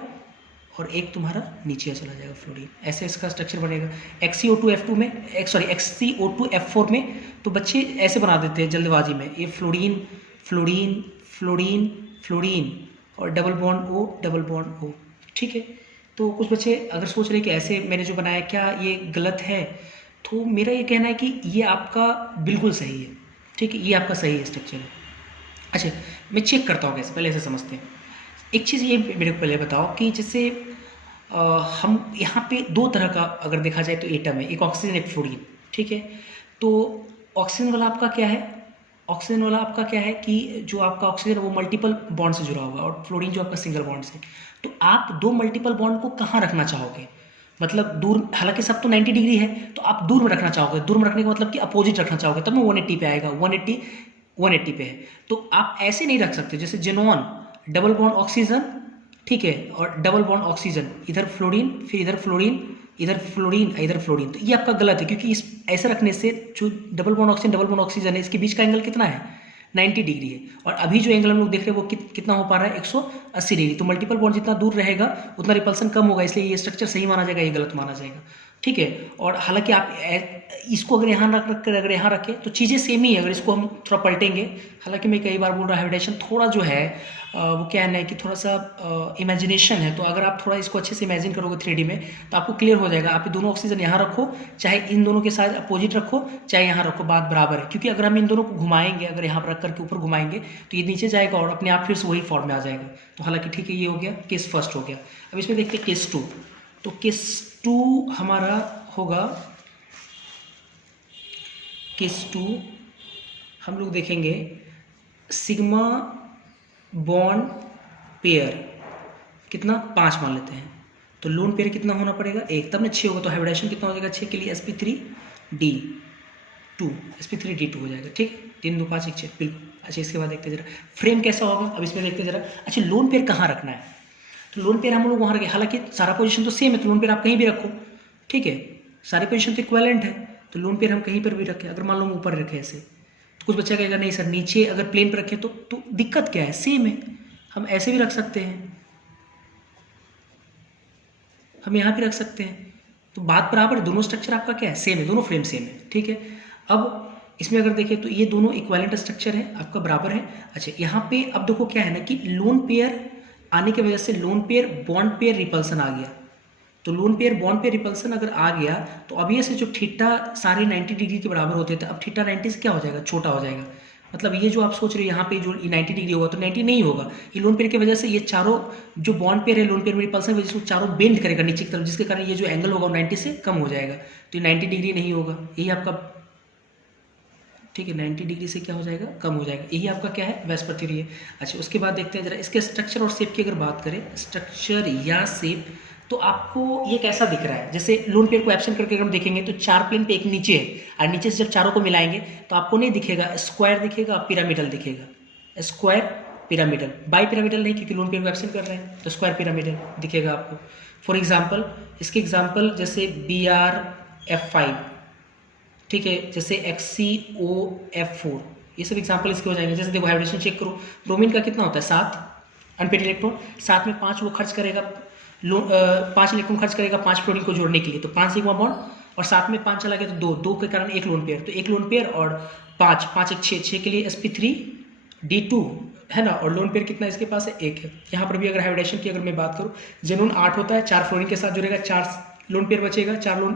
और एक तुम्हारा नीचे चला जाएगा फ्लोरीन, ऐसे इसका स्ट्रक्चर बनेगा। xcO2f2 में xcO2f4 में तो बच्चे ऐसे बना देते हैं जल्दबाजी में, ये फ्लोरीन फ्लोरीन फ्लोरीन फ्लोरीन और डबल बॉन्ड O, ठीक है। तो कुछ बच्चे अगर सोच रहे कि ऐसे मैंने जो बनाया क्या ये गलत है, तो मेरा ये कहना है कि ये आपका बिल्कुल सही है, ठीक है, ये आपका सही है स्ट्रक्चर है। अच्छा मैं चेक करता हूँ कैसे, पहले ऐसे समझते हैं। एक चीज़ ये मेरे को पहले बताओ कि जैसे हम यहाँ पे 2 तरह का अगर देखा जाए तो एटम है, एक ऑक्सीजन एक फ्लोरीन, ठीक है। तो ऑक्सीजन वाला आपका क्या है, ऑक्सीजन वाला आपका क्या है कि जो आपका ऑक्सीजन वो मल्टीपल बॉन्ड से जुड़ा हुआ है, और फ्लोरीन जो आपका सिंगल बॉन्ड से। तो आप 2 मल्टीपल बॉन्ड को कहाँ रखना चाहोगे, मतलब दूर, हालांकि सब तो 90 डिग्री है, तो आप दूर में रखना चाहोगे, दूर में रखने का मतलब कि अपोजिट रखना चाहोगे, तब में 180 पे आएगा, 180 पे है। तो आप ऐसे नहीं रख सकते, जैसे जेनॉन डबल बॉन्ड ऑक्सीजन, ठीक है, और डबल बॉन्ड ऑक्सीजन, इधर फ्लोरीन, फिर इधर फ्लोरीन, इधर फ्लोरीन, इधर फ्लोरीन, तो ये आपका गलत है, क्योंकि इस ऐसे रखने से जो डबल बॉन्ड ऑक्सीजन है, इसके बीच का एंगल कितना है, 90 डिग्री है, और अभी जो एंगल हम लोग देख रहे हैं वो कितना हो पा रहा है, 180 डिग्री। तो मल्टीपल बॉन्ड जितना दूर रहेगा उतना रिपल्सन कम होगा, इसलिए ये स्ट्रक्चर सही माना जाएगा, ये गलत माना जाएगा, ठीक है। और हालांकि आप इसको अगर यहाँ रख कर अगर यहाँ रखें तो चीज़ें सेम ही है, अगर इसको हम थोड़ा पलटेंगे, हालांकि मैं कई बार बोल रहा हूँ हाइब्रिडेशन थोड़ा जो है वो क्या है कि थोड़ा सा इमेजिनेशन है, तो अगर आप थोड़ा इसको अच्छे से इमेजिन करोगे 3D में तो आपको क्लियर हो जाएगा। आप ये दोनों ऑक्सीजन यहाँ रखो, चाहे इन दोनों के साथ अपोजिट रखो, चाहे यहाँ रखो, बात बराबर है, क्योंकि अगर हम इन दोनों को घुमाएंगे, अगर यहाँ पर रख करके ऊपर घुमाएंगे तो ये नीचे जाएगा और अपने आप फिर से वही फॉर्म में आ जाएगा। तो हालांकि ठीक है, ये हो गया केस फर्स्ट हो गया। अब इसमें देखते हैं केस 2। तो केस 2 हमारा होगा, केस 2 हम लोग देखेंगे सिग्मा बॉन्ड पेयर कितना 5 मान लेते हैं, तो लोन पेयर कितना होना पड़ेगा 1, तब ना 6 होगा, तो हाइब्रिडेशन कितना हो जाएगा 6 के लिए sp3d2 हो जाएगा, ठीक, 3 2 5 1 6 बिल्कुल। अच्छा इसके बाद देखते जरा फ्रेम कैसा होगा, अब इसमें देखते जरा। अच्छा लोन पेयर कहाँ रखना है, तो लोन पेयर हम लोग वहाँ रखें, हालांकि सारा पोजीशन तो सेम है, तो लोन पेयर आप कहीं भी रखो, ठीक है, सारी पोजीशन तो इक्विवेलेंट है, तो लोन पेयर हम कहीं पर भी रखें। अगर मान लो हम ऊपर रखें ऐसे, तो कुछ बच्चा कहेगा नहीं सर नीचे अगर प्लेन पर रखें तो दिक्कत क्या है, सेम है, हम ऐसे भी रख सकते हैं, हम यहाँ भी रख सकते हैं, तो बात बराबर, दोनों स्ट्रक्चर आपका क्या है, सेम है, दोनों फ्रेम सेम है, ठीक है। अब इसमें अगर देखें तो ये दोनों इक्विवेलेंट स्ट्रक्चर है, आपका बराबर है। अच्छा यहाँ पे अब देखो क्या है ना कि लोन पेयर आने की वजह से lone pair bond pair repulsion आ गया, तो lone pair bond pair repulsion अगर आ गया तो अब ये से जो थीटा सारे 90 डिग्री के बराबर होते थे, अब थीटा 90 से क्या हो जाएगा, छोटा हो जाएगा। मतलब ये जो आप सोच रहे हो यहाँ पे जो 90 डिग्री होगा तो 90 नहीं होगा, ये लोन पेयर की वजह से ये चारों जो बॉन्ड पेयर है लोन पेयर में रिपल्सन की वजह से चारों बेंड करेगा नीचे की तरफ, जिसके कारण ये जो एंगल होगा 90 से कम हो जाएगा, तो ये 90 डिग्री नहीं होगा, यही आपका, ठीक है, 90 डिग्री से क्या हो जाएगा, कम हो जाएगा, यही आपका क्या है, वेस्पर थ्योरी है। अच्छा उसके बाद देखते हैं जरा इसके स्ट्रक्चर और शेप की अगर बात करें, स्ट्रक्चर या शेप, तो आपको ये कैसा दिख रहा है, जैसे लोन पेयर को एब्सेंट करके अगर हम देखेंगे तो 4 प्लेन पे एक नीचे है, और नीचे से जब चारों को मिलाएंगे तो आपको नहीं दिखेगा स्क्वायर, दिखेगा पिरामिडल दिखेगा, स्क्वायर पिरामिडल, बाई पिरामिडल नहीं, क्योंकि लोन पेयर को एब्सेंट कर रहे हैं, तो स्क्वायर पिरामिडल दिखेगा आपको। फॉर एग्जाम्पल इसके एग्जाम्पल जैसे BrF5, ठीक है, जैसे XcOF4, ये सब एग्जाम्पल इसके हो जाएंगे। जैसे देखो हाइब्रिडेशन चेक करो, ब्रोमीन का कितना होता है 7 अनपेड इलेक्ट्रॉन, 7 में 5 वो खर्च करेगा, 5 इलेक्ट्रॉन खर्च करेगा 5 फ्लोरीन को जोड़ने के लिए, तो 5 सिग्मा बॉन्ड, और 7 में 5 चला गया तो 2 के कारण 1 लोन पेयर, तो 1 लोन पेयर और 5 1 6 के लिए sp3d2 है ना, और लोन पेयर कितना इसके पास है 1 है। यहाँ पर भी अगर हाइब्रिडेशन की अगर मैं बात करूँ, जेनोन 8 होता है, 4 फ्लोरीन के साथ जुड़ेगा, 4 लोन पेयर बचेगा, 4 लोन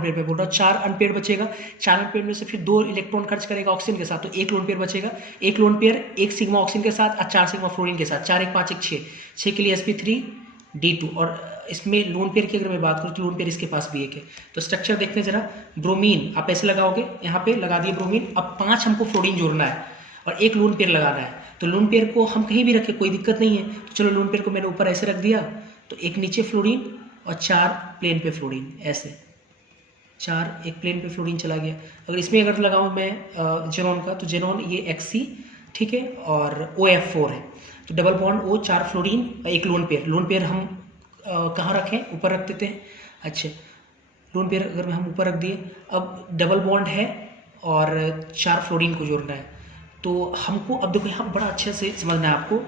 पेयर पे बोल रहा हूँ, 4 अनपेयर बचेगा, 4 अनपेयर में से फिर 2 इलेक्ट्रॉन खर्च करेगा ऑक्सीजन के साथ, तो 1 लोन पेयर बचेगा, 1 लोन पेयर 1 सिग्मा ऑक्सीजन के साथ और 4 सिग्मा फ्लोरीन के साथ, 4 1 5 1 6 के लिए sp3d2। और इसमें लोन पेयर की अगर मैं बात करूँ तो लोन पेयर इसके पास भी 1 है। तो स्ट्रक्चर देखते हैं जरा, ब्रोमीन आप ऐसे लगाओगे, यहाँ पे लगा दिए ब्रोमीन, अब 5 हमको फ्लोरीन जोड़ना है और 1 लोन पेयर लगाना है, तो लोन पेयर को हम कहीं भी रखें कोई दिक्कत नहीं है, तो चलो लोन पेयर को मैंने ऊपर ऐसे रख दिया, तो एक नीचे फ्लोरीन और 4 प्लेन पे फ्लोरीन, ऐसे 4 एक प्लेन पे फ्लोरीन चला गया। अगर इसमें अगर लगाऊं मैं जेनॉन का, तो जेनॉन ये XC ठीक है और OF4 है, तो double bond O 4 fluorine 1 lone pair हम कहाँ रखें, ऊपर रख देते हैं। अच्छा, लोन पेयर अगर हम ऊपर रख दिए, अब डबल बॉन्ड है और 4 फ्लोरीन को जोड़ना है, तो हमको अब देखो यहाँ बड़ा अच्छे से समझना है आपको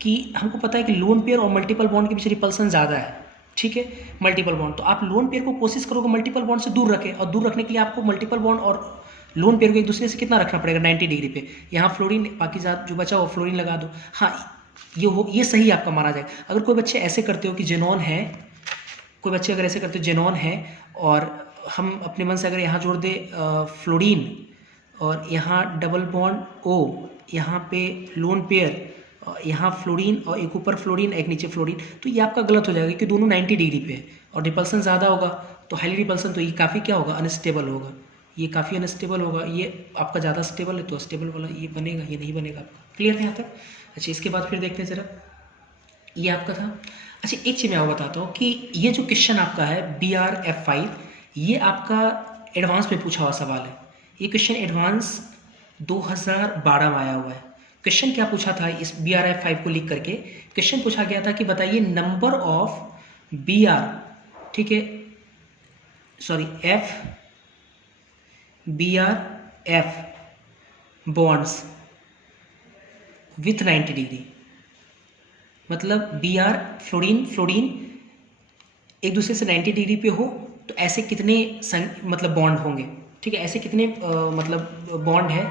कि हमको पता है कि लोन पेयर और मल्टीपल बॉन्ड के बीच रिपल्सन ज़्यादा है, ठीक है, मल्टीपल बॉन्ड, तो आप लोन पेयर को कोशिश करोगे मल्टीपल बॉन्ड से दूर रखें, और दूर रखने के लिए आपको मल्टीपल बॉन्ड और लोन पेयर को एक दूसरे से कितना रखना पड़ेगा 90 डिग्री पे। यहाँ फ्लोरीन बाकी जो बचा हो फ्लोरीन लगा दो, हाँ ये सही आपका माना जाए। अगर कोई बच्चे ऐसे करते हो कि जेनॉन है, कोई बच्चे अगर ऐसे करते हो जेनॉन है और हम अपने मन से अगर यहाँ जोड़ दे फ्लोरीन और यहाँ डबल बॉन्ड O, यहाँ पे लोन पेयर, यहाँ फ्लोरीन और एक ऊपर फ्लोरीन एक नीचे फ्लोरीन, तो ये आपका गलत हो जाएगा कि दोनों 90 डिग्री पे है और रिपल्सन ज़्यादा होगा, तो हाईली रिपल्सन, तो ये काफ़ी क्या होगा अनस्टेबल होगा, ये काफ़ी अनस्टेबल होगा, ये आपका ज़्यादा स्टेबल है तो स्टेबल वाला ये बनेगा, ये नहीं बनेगा आपका। क्लियर है यहाँ तक? अच्छा, इसके बाद फिर देखते हैं ज़रा, ये आपका था। अच्छा, एक चीज़ मैं आपको बताता हूँ कि ये जो क्वेश्चन आपका है BRF5, ये आपका एडवांस में पूछा हुआ सवाल है। ये क्वेश्चन एडवांस 2012 में आया हुआ है। क्वेश्चन क्या पूछा था इस BRF5 को लिख करके, क्वेश्चन पूछा गया था कि बताइए नंबर ऑफ BR, ठीक है, sorry BRF bonds with 90 degree, मतलब BR फ्लोरीन एक दूसरे से 90 डिग्री पे हो तो ऐसे कितने मतलब बॉन्ड होंगे, ठीक है, ऐसे कितने मतलब बॉन्ड है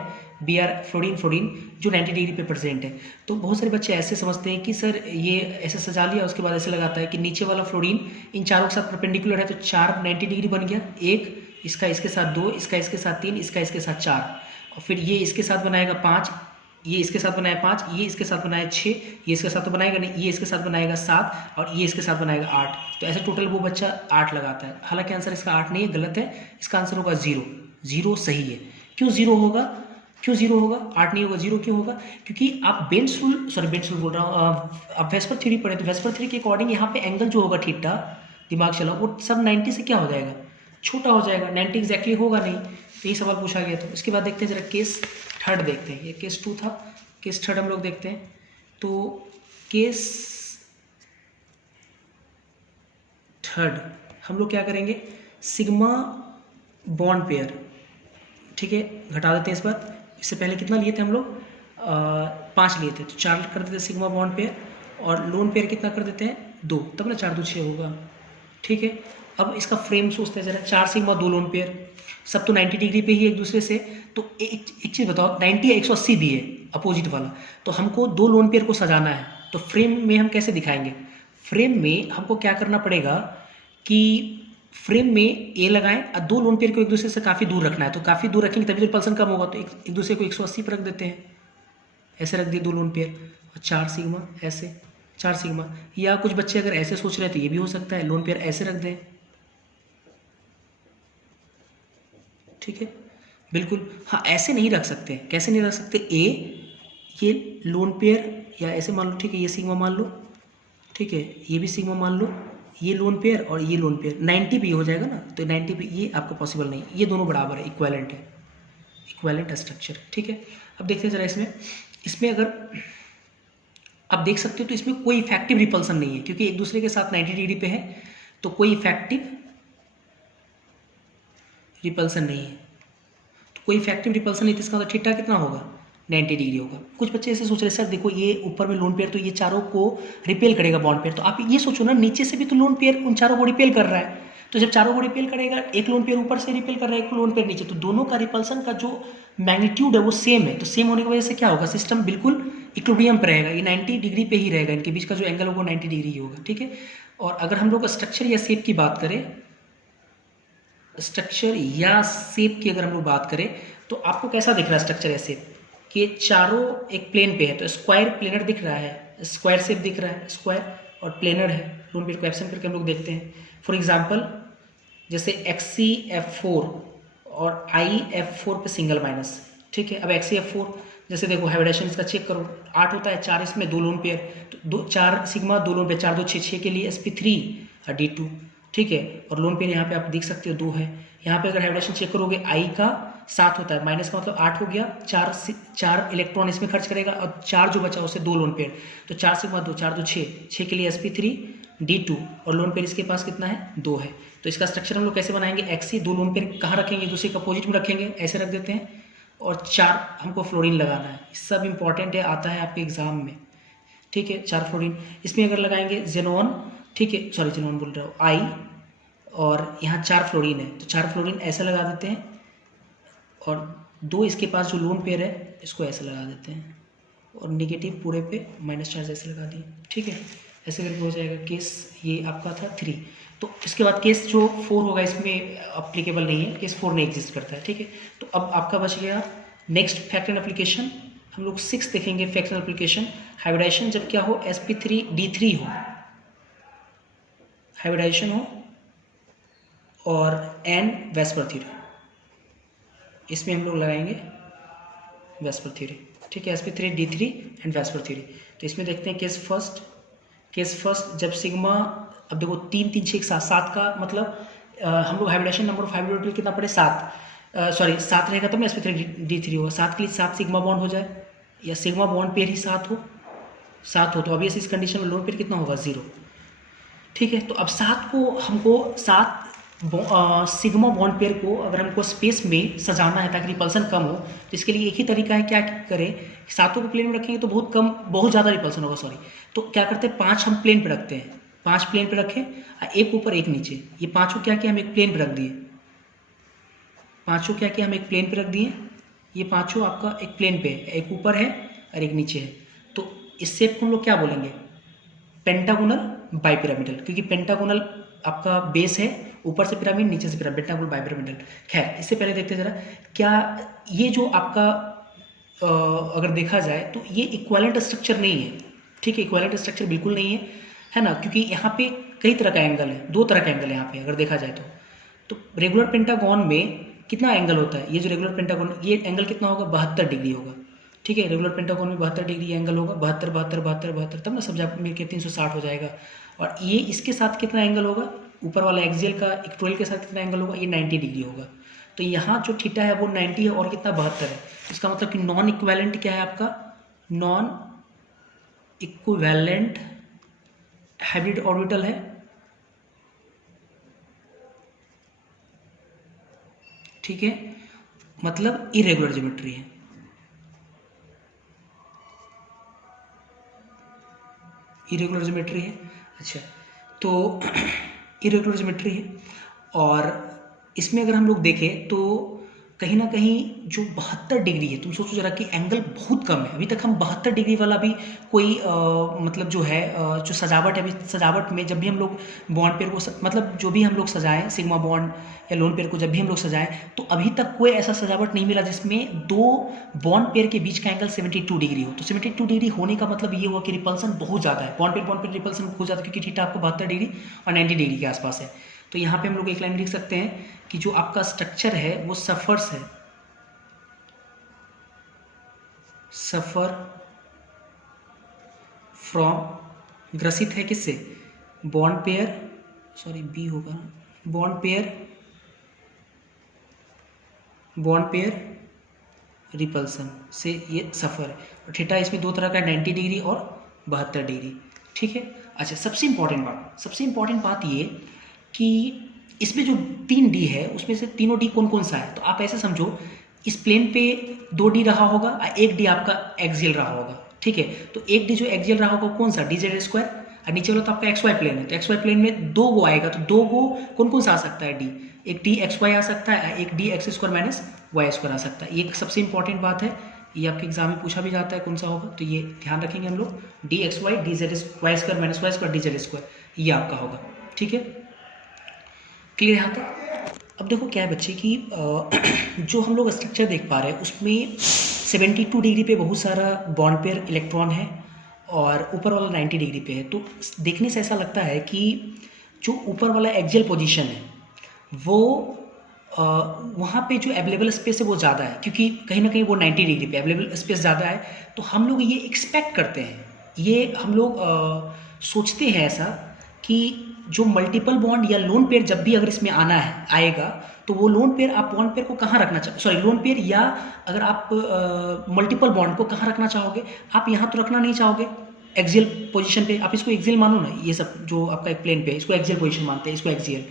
BR फ्लोरीन जो 90 डिग्री पे प्रेजेंट है। तो बहुत सारे बच्चे ऐसे समझते हैं कि सर ये ऐसे सजा लिया, उसके बाद ऐसे लगाता है कि नीचे वाला फ्लोरीन इन चारों के साथ परपेंडिकुलर है तो 4 90 डिग्री बन गया, एक इसका इसके साथ 2, इसका इसके साथ 3, इसका इसके साथ 4, और फिर ये इसके साथ बनाएगा 5, ये इसके साथ बनाया 5, ये इसके साथ बनाया 6, ये इसके साथ तो बनाएगा नहीं, ये इसके साथ बनाएगा 7 और ये इसके साथ बनाएगा 8, तो ऐसे टोटल वो बच्चा 8 लगाता है। हालांकि आंसर इसका 8 नहीं है, गलत है, इसका आंसर होगा 0 सही है। क्यों 0 होगा, 8 नहीं होगा, 0 क्यों होगा, क्योंकि आप बेंड्स रूल बोल रहा हूँ, आप वेस्पर थ्योरी पढ़े, तो वेस्पर थ्योरी के अकॉर्डिंग यहाँ पे एंगल जो होगा थीटा, दिमाग चला, वो सब 90 से क्या हो जाएगा, छोटा हो जाएगा, 90 एग्जैक्टली होगा नहीं, तो यही सवाल पूछा गया। तो इसके बाद देखते हैं जरा केस थर्ड देखते हैं, ये केस 2 था, केस थर्ड हम लोग देखते हैं। तो केस थर्ड हम लोग क्या करेंगे, सिग्मा बॉन्ड पेयर, ठीक है, घटा देते हैं इस बार, इससे पहले कितना लिए थे हम लोग 5 लिए थे, तो 4 कर देते हैं सिग्मा बॉन्ड पेयर, और लोन पेयर कितना कर देते हैं 2, तब ना 4 2 6 होगा, ठीक है। अब इसका फ्रेम सोचते हैं जरा, 4 सिग्मा 2 लोन पेयर, सब तो 90 डिग्री पे ही एक दूसरे से, तो एक चीज़ बताओ 90 या 180 भी है अपोजिट वाला, तो हमको 2 लोन पेयर को सजाना है, तो फ्रेम में हम कैसे दिखाएंगे, फ्रेम में हमको क्या करना पड़ेगा कि फ्रेम में A लगाएं और 2 लोन पेयर को एक दूसरे से काफ़ी दूर रखना है, तो काफ़ी दूर रखेंगे तभी तो रिपल्सन कम होगा, तो एक दूसरे को 180 पर रख देते हैं, ऐसे रख दिए 2 लोन पेयर और 4 सिग्मा, ऐसे 4 सिग्मा, या कुछ बच्चे अगर ऐसे सोच रहे हैं तो ये भी हो सकता है, लोन पेयर ऐसे रख दें, ठीक है, बिल्कुल, हाँ ऐसे नहीं रख सकते, कैसे नहीं रख सकते, ये लोन पेयर या ऐसे मान लो, ठीक है, ये सिग्मा मान लो, ठीक है, ये भी सिग्मा मान लो, ये लोन पेयर और ये लोन पेयर 90 भी हो जाएगा ना, तो 90 भी ये आपको पॉसिबल नहीं, ये दोनों बराबर है, इक्विवेलेंट है, इक्विवेलेंट स्ट्रक्चर, ठीक है। अब देखते हैं जरा इसमें अगर आप देख सकते हो तो इसमें कोई इफेक्टिव रिपल्सन नहीं है, क्योंकि एक दूसरे के साथ 90 डिग्री पे है, तो कोई इफेक्टिव रिपल्सन नहीं है, तो कोई इफेक्टिव रिपल्सन नहीं, तो इसका मतलब थीटा कितना होगा 90 डिग्री होगा। कुछ बच्चे ऐसे सोच रहे सर देखो ये ऊपर में लोन पेयर तो ये चारों को रिपेल करेगा बॉन्ड पेयर, तो आप ये सोचो ना नीचे से भी तो लोन पेयर उन चारों को रिपेल कर रहा है, तो जब चारों को रिपेल करेगा, एक लोन पेयर ऊपर से रिपेल कर रहा है, एक लोन पेयर नीचे, तो दोनों का रिपल्सन का जो मैग्नीट्यूड है वो सेम है, तो सेम होने की वजह से क्या होगा, सिस्टम बिल्कुल इक्विलिब्रियम पर रहेगा, ये 90 डिग्री पे ही रहेगा, इनके बीच का जो एंगल होगा 90 डिग्री ही होगा, ठीक है। और अगर हम लोग स्ट्रक्चर या शेप की बात करें, स्ट्रक्चर या शेप की अगर हम लोग बात करें तो आपको कैसा दिख रहा है स्ट्रक्चर या शेप, कि चारों एक प्लेन पे है, तो स्क्वायर प्लेनर दिख रहा है, स्क्वायर शेप दिख रहा है, स्क्वायर और प्लेनर है, लोन पेयर को एब्सेंट करके हम लोग देखते हैं। फॉर एग्जांपल जैसे XCF4 और IF4 पे सिंगल माइनस, ठीक है। अब XCF4 जैसे देखो हाइब्रिडेशन इसका चेक करो, 8 होता है, 4 इसमें 2 लोन पेयर, तो 4 सिग्मा 2 लोन पेयर, 4 2 6 के लिए sp3 और D2, ठीक है। और लोन पेयर यहाँ पे आप देख सकते हो 2 है। यहाँ पे अगर हाइब्रिडेशन चेक करोगे I का 7 होता है, माइनस का मतलब 8 हो गया, 4 इलेक्ट्रॉन इसमें खर्च करेगा और 4 जो बचा उसे 2 लोन पेयर, तो 4 सिग्मा 2 4 2 6 के लिए sp3 D2 और लोन पेयर इसके पास कितना है, 2 है। तो इसका स्ट्रक्चर हम लोग कैसे बनाएंगे, XC 2 लोन पेयर कहाँ रखेंगे, दूसरे के अपोजिट में रखेंगे, ऐसे रख देते हैं, और 4 हमको फ्लोरीन लगाना है, सब इंपॉर्टेंट है, आता है आपके एग्जाम में, ठीक है। 4 फ्लोरीन इसमें अगर लगाएंगे जेनॉन, ठीक है, सॉरी जेनॉन बोल रहा हूँ, I, और यहाँ 4 फ्लोरीन है, तो 4 फ्लोरीन ऐसे लगा देते हैं, और 2 इसके पास जो लोन पेयर है इसको ऐसे लगा देते हैं, और निगेटिव पूरे पे माइनस चार्ज ऐसे लगा दिए, ठीक है। ऐसे करके हो जाएगा केस, ये आपका था 3। तो इसके बाद केस जो 4 होगा इसमें अप्लीकेबल नहीं है, केस 4 नहीं एग्जिस्ट करता है, ठीक है। तो अब आपका बच गया नेक्स्ट फैक्ट एंड एप्लीकेशन, हम लोग 6 देखेंगे फैक्ट एंड एप्लीकेशन। हाइब्रिडाइजेशन जब क्या हो, sp3d3 हो, हाइब्रिडाइजेशन हो और एंड वेस्पर थ्योरी, इसमें हम लोग लगाएंगे वेस्पर थ्योरी, ठीक है, sp3d3 एंड वेस्पर थ्योरी। तो इसमें देखते हैं केस फर्स्ट जब सिग्मा, अब देखो 3 3 6 7, 7 का मतलब हम लोग हाइब्रिडेशन नंबर ऑफ हाइब्रिड कितना पड़े, 7 रहेगा तब sp3d3 होगा, 7 के लिए 7 सिग्मा बॉन्ड हो जाए, या सिग्मा बॉन्ड पेयर ही 7 हो, तो अभी इस कंडीशन में लोन पेयर कितना होगा, 0, ठीक है। तो अब 7 को हमको 7 सिग्मा बॉन्ड पेयर को अगर हमको स्पेस में सजाना है ताकि रिपल्सन कम हो, तो इसके लिए एक ही तरीका है, क्या करें, 7 को प्लेन में रखेंगे तो बहुत ज़्यादा रिपल्सन होगा, सॉरी, तो क्या करते हैं 5 हम प्लेन पे रखते हैं, 5 प्लेन पे रखें, एक ऊपर एक नीचे, ये पाँचों क्या किया हम एक प्लेन पे रख दिए, ये पाँचों आपका एक प्लेन पे, एक ऊपर है और एक नीचे है, तो इस शेप को हम लोग क्या बोलेंगे, पेंटागोनल बाइपिरामिडल, क्योंकि पेंटागोनल आपका बेस है, ऊपर से पिरामिड नीचे से पिरामिड, पेंटागोनल बाइपिरामिडल। खैर इससे पहले देखते जरा, क्या ये जो आपका अगर देखा जाए तो ये इक्विवेलेंट स्ट्रक्चर नहीं है, ठीक है, इक्विवेलेंट स्ट्रक्चर बिल्कुल नहीं है ना, क्योंकि यहाँ पे कई तरह का एंगल है, 2 तरह का एंगल है यहाँ पे अगर देखा जाए तो रेगुलर पेंटागन में कितना एंगल होता है, ये जो रेगुलर पेंटागन, ये एंगल कितना होगा, 72 डिग्री होगा, ठीक है, रेगुलर पेंटागन में 72 डिग्री एंगल होगा, 72 तब ना सब जगह मिलकर 360 हो जाएगा। और ये इसके साथ कितना एंगल होगा, ऊपर वाला एक्सियल का इक्वेटोरियल के साथ कितना एंगल होगा, ये 90 डिग्री होगा। तो यहाँ जो थीटा है वो 90 है और कितना 72 है, इसका मतलब कि नॉन इक्विवेलेंट क्या है आपका, नॉन इक्विवेलेंट हाइब्रिड ऑर्बिटल है, ठीक है, मतलब इरेगुलर ज्योमेट्री है, इरेगुलर ज्योमेट्री है। अच्छा, तो इरेगुलर ज्योमेट्री है, और इसमें अगर हम लोग देखें तो कहीं ना कहीं जो 72 डिग्री है, तुम सोचो जरा कि एंगल बहुत कम है, अभी तक हम 72 डिग्री वाला भी कोई मतलब जो है जो सजावट है, अभी सजावट में जब भी हम लोग बॉन्ड पेयर को मतलब जो भी हम लोग सजाएं, सिग्मा बॉन्ड या लोन पेयर को जब भी हम लोग सजाएं, तो अभी तक कोई ऐसा सजावट नहीं मिला जिसमें 2 बॉन्ड पेयर के बीच का एंगल 72 डिग्री हो। तो 72 डिग्री होने का मतलब ये हुआ कि रिपल्सन बहुत ज़्यादा है, बॉन्ड पेयर रिपल्सन बहुत ज़्यादा, क्योंकि थीटा आपको 72 डिग्री और 90 डिग्री के आसपास है। तो यहाँ पे हम लोग एक लाइन लिख सकते हैं कि जो आपका स्ट्रक्चर है वो सफर्स है, सफर फ्रॉम, ग्रसित है किससे, बॉन्ड पेयर, सॉरी बी होगा, बॉन्ड पेयर रिपल्सन से ये सफ़र है। और थीटा इसमें 2 तरह का, 90 डिग्री और 72 डिग्री, ठीक है। अच्छा, सबसे इंपॉर्टेंट बात ये कि इसमें जो 3 डी है उसमें से तीनों डी कौन कौन सा है, तो आप ऐसे समझो इस प्लेन पे 2D रहा होगा और 1D आपका एक्सियल रहा होगा, ठीक है। तो 1D जो एक्सियल रहा होगा कौन सा, dz², और नीचे वाला तो आपका XY प्लेन है, तो XY प्लेन में 2 गो आएगा, तो 2 गो कौन कौन सा आ सकता है, D, एक dxy आ सकता है, एक dx² - y² आ सकता है। ये एक सबसे इंपॉर्टेंट बात है, ये आपके एग्जाम में पूछा भी जाता है कौन सा होगा, तो ये ध्यान रखेंगे हम लोग, dxy dz² - y² dz², ये आपका होगा, ठीक है। क्लियर यहाँ तक। अब देखो क्या है बच्चे कि जो हम लोग स्ट्रक्चर देख पा रहे हैं उसमें 72 डिग्री पे बहुत सारा बॉन्ड पेयर इलेक्ट्रॉन है और ऊपर वाला 90 डिग्री पे है। तो देखने से ऐसा लगता है कि जो ऊपर वाला एक्सियल पोजीशन है वो वहाँ पे जो अवेलेबल स्पेस है वो ज़्यादा है, क्योंकि कहीं ना कहीं वो 90 डिग्री पे अवेलेबल स्पेस ज़्यादा है। तो हम लोग ये एक्सपेक्ट करते हैं, ये हम लोग सोचते हैं ऐसा कि जो मल्टीपल बॉन्ड या लोन पेयर जब भी अगर इसमें आएगा तो वो लोन पेयर आप बॉन्ड पेयर को कहाँ रखना लोन पेयर या अगर आप मल्टीपल बॉन्ड को कहाँ रखना चाहोगे, आप यहाँ तो रखना नहीं चाहोगे एक्सियल पोजीशन पे, आप इसको एक्सियल मानो ना, ये सब जो आपका एक प्लेन पे इसको एक्सियल पोजीशन मानते हैं, इसको एक्सियल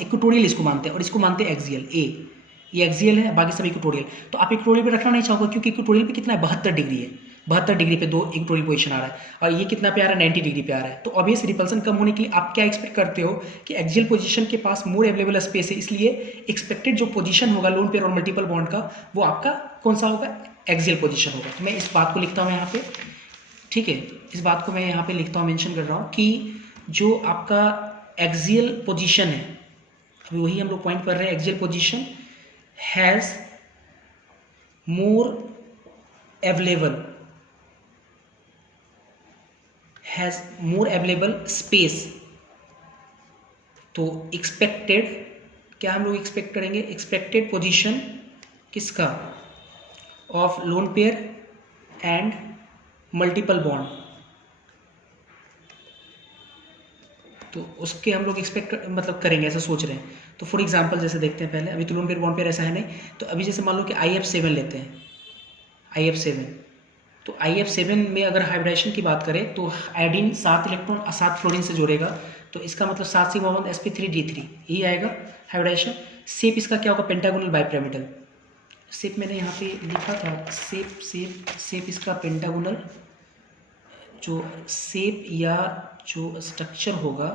इक्वेटोरियल इसको मानते हैं और इसको मानते हैं एक्सियल, ये एक्सियल है, बाकी सब इक्वेटोरियल। तो आप इक्वेटोरियल पे रखना नहीं चाहोगे क्योंकि इक्वेटोरियल पे कितना है, 72 डिग्री है, 72 डिग्री पे 2 इक्वेटोरियल पोजीशन आ रहा है और ये कितना पे आ रहा है, 90 डिग्री पे आ रहा है। तो ऑब्वियस रिपल्सन कम होने के लिए आप क्या एक्सपेक्ट करते हो कि एक्सियल पोजीशन के पास मोर अवेलेबल स्पेस है, इसलिए एक्सपेक्टेड जो पोजीशन होगा लोन पेयर और मल्टीपल बॉन्ड का वो आपका कौन सा होगा, एक्सियल पोजीशन होगा। तो मैं इस बात को लिखता हूँ यहाँ पे, ठीक है, इस बात को मैं यहाँ पे लिखता हूँ, मेंशन कर रहा हूँ कि जो आपका एक्सियल पोजीशन है, अभी वही हम लोग पॉइंट कर रहे हैं, axial position has more available space. तो एक्सपेक्टेड क्या हम लोग एक्सपेक्ट करेंगे, एक्सपेक्टेड पोजीशन किसका, of lone pair and multiple bond, तो उसके हम लोग एक्सपेक्ट मतलब करेंगे, ऐसा सोच रहे हैं। तो फॉर एग्जांपल जैसे देखते हैं पहले, अभी तो लोन पेयर बॉन्ड पेयर ऐसा है नहीं, तो अभी जैसे मान लो कि IF7 लेते हैं, IF7, तो IF7 में अगर हाइब्रिडाइजेशन की बात करें तो आयोडीन 7 इलेक्ट्रॉन 7 फ्लोरीन से जोड़ेगा, तो इसका मतलब 7 सिग्मा बॉन्ड sp3d3 यही आएगा हाइब्रिडाइजेशन। शेप इसका क्या होगा, पेंटागोनल बाइपिरामिडल। शेप मैंने यहाँ पे लिखा था, शेप इसका पेंटागोनल, जो शेप या जो स्ट्रक्चर होगा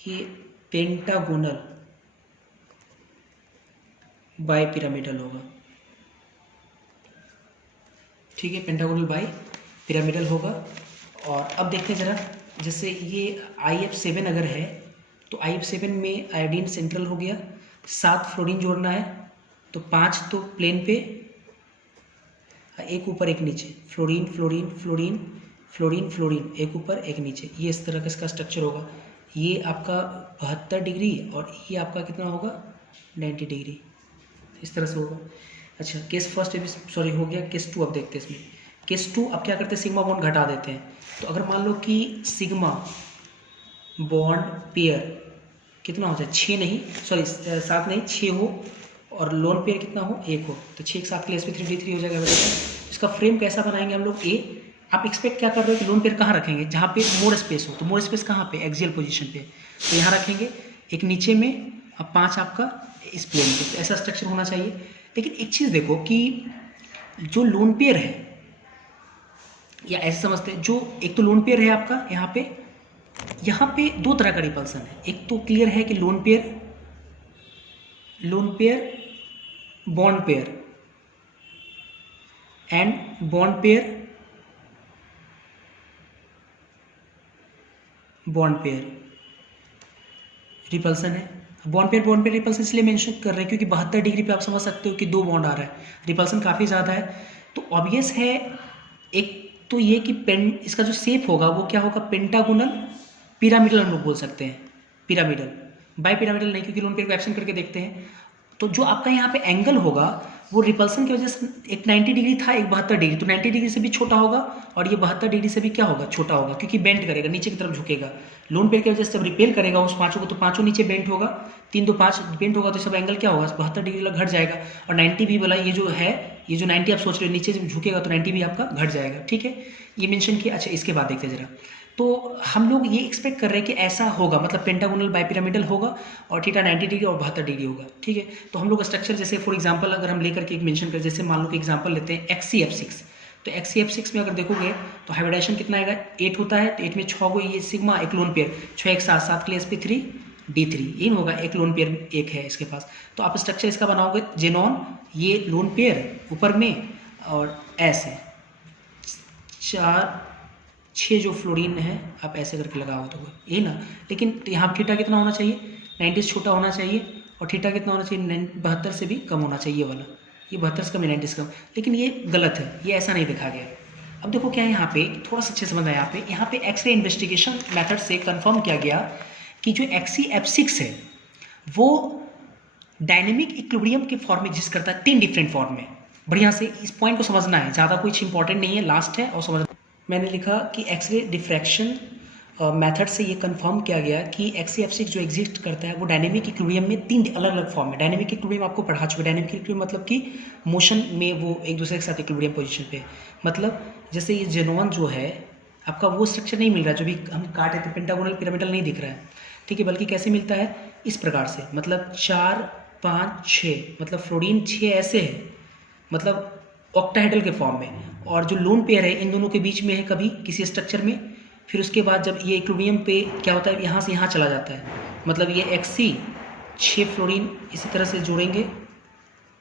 ये पेंटागोनल बाइपिरामिडल होगा, ठीक है, पेंटागोनल बाई पिरामिडल होगा। और अब देखते हैं ज़रा, जैसे ये IF7 अगर है तो IF7 में आयोडीन सेंट्रल हो गया, 7 फ्लोरीन जोड़ना है, तो 5 तो प्लेन पे, एक ऊपर एक नीचे, fluorine fluorine fluorine fluorine fluorine, एक ऊपर एक नीचे, ये इस तरह का इसका स्ट्रक्चर होगा। ये आपका 72 डिग्री और ये आपका कितना होगा, 90 डिग्री, इस तरह से होगा। अच्छा, केस फर्स्ट सॉरी हो गया, केस 2 अब देखते हैं इसमें। केस 2 अब क्या करते हैं, सिग्मा बॉन्ड घटा देते हैं। तो अगर मान लो कि सिग्मा बॉन्ड पेयर कितना हो जाए, 6 नहीं, सॉरी 7 नहीं, 6 हो, और लोन पेयर कितना हो, 1 हो, तो 6 के साथ के लिए sp3d3 हो जाएगा। इसका फ्रेम कैसा बनाएंगे हम लोग, आप एक्सपेक्ट क्या कर रहे हो कि लोन पेयर कहाँ रखेंगे, जहाँ पे मोर स्पेस हो, तो मोर स्पेस कहाँ पे, एक्सियल पोजीशन पे, तो यहाँ रखेंगे, एक नीचे में, अब 5 आपका इस प्लेन पे, तो ऐसा स्ट्रक्चर होना चाहिए। लेकिन एक चीज़ देखो कि जो लोन पेयर है, या ऐसे समझते हैं, जो एक तो लोन पेयर है आपका यहाँ पे 2 तरह का रिपल्सन है। एक तो क्लियर है कि loan pair bond pair and bond pair repulsion है। बॉन्ड पेयर रिपल्सन इसलिए मेंशन कर रहे हैं क्योंकि 72 डिग्री पे आप समझ सकते हो कि 2 बॉन्ड आ रहा है, रिपल्सन काफ़ी ज़्यादा है। तो ऑब्वियस है, एक तो ये कि इसका जो शेप होगा वो क्या होगा, पेंटागोनल पिरामिडल हम लोग बोल सकते हैं, पिरामिडल, बाई पिरामिडल नहीं, क्योंकि लोन पेयर को एब्सेंट करके देखते हैं। तो जो आपका यहाँ पे एंगल होगा वो रिपल्सन की वजह से, एक 90 डिग्री था, एक 72 डिग्री, तो 90 डिग्री से भी छोटा होगा और ये 72 डिग्री से भी क्या होगा, छोटा होगा, क्योंकि बेंड करेगा, नीचे की तरफ झुकेगा। लोन पेयर की वजह से जब रिपेल करेगा उस 5 को, तो 5 नीचे बेंड होगा, 3 2 5 बेंड होगा, तो सब एंगल क्या होगा, 72 डिग्री घट जाएगा। और 90 भी वाला ये जो है ये जो 90 आप सोच रहे हो नीचे जब झुकेगा तो 90 भी आपका घट जाएगा, ठीक है, ये मेंशन किया। अच्छा इसके बाद देखते हैं जरा, तो हम लोग ये एक्सपेक्ट कर रहे हैं कि ऐसा होगा, मतलब पेंटागोनल बाइपिरामिडल होगा और थीटा 90 डिग्री और 72 डिग्री होगा, ठीक है। तो हम लोग स्ट्रक्चर जैसे फॉर एग्जांपल अगर हम लेकर के एक मेंशन करें, जैसे मान लो कि एग्जांपल लेते हैं XCF6, तो XCF6 में अगर देखोगे तो हाइब्रिडाइजेशन कितना आएगा, 8 होता है, तो 8 में 6 को ये सिग्मा, एक लोन पेयर, 6 एक 7, 7 के लिए sp3 D3, ये होगा, एक लोन पेयर एक है इसके पास। तो आप स्ट्रक्चर इसका बनाओगे जेनॉन, ये लोन पेयर ऊपर में और ऐसे 4-6 जो फ्लोरीन है आप ऐसे करके लगाओ तो ये ना, लेकिन यहाँ थीटा कितना होना चाहिए, 90 से छोटा होना चाहिए, और थीटा कितना होना चाहिए, 72 से भी कम होना चाहिए, ये वाला, ये 72 से कम, 90 से कम, लेकिन ये गलत है, ये ऐसा नहीं देखा गया। अब देखो क्या है यहाँ पे, थोड़ा सा अच्छे समझ आया यहाँ पे एक्सरे इन्वेस्टिगेशन मेथड से कंफर्म किया गया कि जो XCF6 है वो डायनेमिक इक्विलिब्रियम के फॉर्म में एग्जिस्ट करता है, 3 डिफरेंट फॉर्म में। बढ़िया से इस पॉइंट को समझना है, ज़्यादा कुछ इंपॉर्टेंट नहीं है, लास्ट है और समझ। मैंने लिखा कि एक्सरे डिफ्रैक्शन मेथड से ये कंफर्म किया गया कि XCF6 जो एग्जिस्ट करता है वो डायनेमिक इक्विलिब्रियम में 3 अलग अलग फॉर्म में। डायनेमिक इक्विलिब्रियम आपको पढ़ा चुके, डायनेमिक इक्विलिब्रियम मतलब कि मोशन में वो एक दूसरे के साथ इक्विलिब्रियम पोजीशन पे, मतलब जैसे ये जेनोन जो है आपका वो स्ट्रक्चर नहीं मिल रहा है, जो भी हम काटे थे पेंटागोनल पिरामिडल नहीं दिख रहा है, ठीक है, बल्कि कैसे मिलता है, इस प्रकार से, मतलब 4 5 6, मतलब फ्लोरीन 6 ऐसे है, मतलब ऑक्टाहेड्रल के फॉर्म में, और जो लोन पेयर है इन दोनों के बीच में है कभी किसी स्ट्रक्चर में, फिर उसके बाद जब ये इक्विलिब्रियम पे क्या होता है, यहाँ से यहाँ चला जाता है, मतलब ये Xc 6 फ्लोरीन इसी तरह से जोड़ेंगे,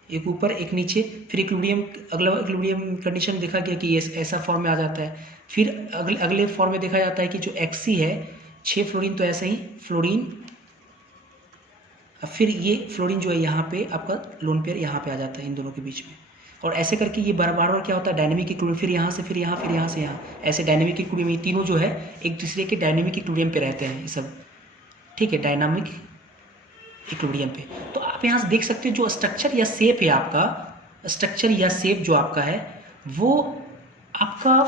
एक ऊपर एक नीचे, फिर इक्विलिब्रियम, अगला इक्विलिब्रियम कंडीशन देखा गया कि ये ऐसा फॉर्म में आ जाता है, फिर अगले फॉर्म में देखा जाता है कि जो Xc है 6 फ्लोरीन, तो ऐसे ही फ्लोरीन, फिर ये फ्लोरीन जो है यहाँ पे आपका लोन पेयर यहाँ पे आ जाता है इन दोनों के बीच में, और ऐसे करके ये बार बार क्या होता है, डायनेमिक इक्विलिब्रियम, फिर यहाँ से फिर यहाँ, फिर यहाँ से यहाँ, ऐसे डायनेमिक इक्विलिब्रियम, ये तीनों जो है एक दूसरे के डायनेमिक इक्विलिब्रियम पे रहते हैं ये सब, ठीक है, डायनामिक इक्विलिब्रियम पे। तो आप यहाँ से देख सकते हो जो स्ट्रक्चर या शेप है आपका, स्ट्रक्चर या शेप जो आपका है वो आपका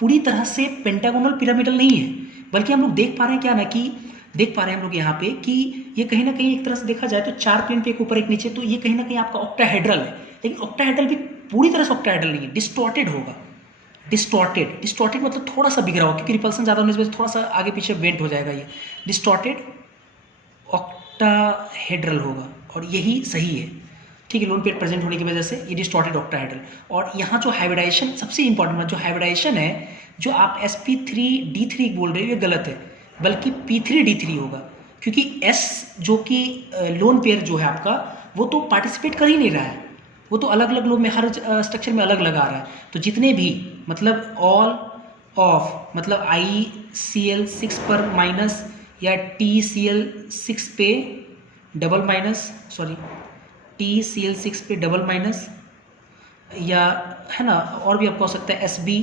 पूरी तरह से पेंटागोनल पिरामिडल नहीं है, बल्कि हम लोग देख पा रहे हैं क्या ना, कि देख पा रहे हैं हम लोग यहाँ पे कि ये कहीं ना कहीं एक तरह से देखा जाए तो 4 प्लेन पे एक ऊपर एक नीचे, तो ये कहीं ना कहीं आपका ऑक्टाहेड्रल है, लेकिन ऑक्टाहेड्रल भी पूरी तरह से ऑक्टाहेड्रल नहीं है, डिस्टॉर्टेड होगा। डिस्टॉर्टेड मतलब थोड़ा सा बिगड़ा होगा, क्योंकि रिपल्सन ज़्यादा होने की वजह से थोड़ा सा आगे पीछे बेंट हो जाएगा, ये डिस्टॉर्टेड ऑक्टाहेड्रल होगा, और यही सही है, ठीक है, लोन पेयर प्रेजेंट होने की वजह से ये डिस्टॉर्टेड ऑक्टाहेड्रल। और यहाँ जो हाइब्रिडाइजेशन सबसे इंपॉर्टेंट बात, जो हाइब्रिडाइजेशन है, जो आप sp3d3 बोल रहे हो ये गलत है, बल्कि p3d3 होगा, क्योंकि s जो कि लोन पेयर जो है आपका वो तो पार्टिसिपेट कर ही नहीं रहा है, वो तो अलग अलग लोग में हर स्ट्रक्चर में अलग लगा रहा है, तो जितने भी मतलब ऑल ऑफ, मतलब ICl6 पर माइनस या TCl6 पे डबल माइनस, सॉरी TCl6 पे डबल माइनस, या है ना, और भी आपको हो सकता है SB,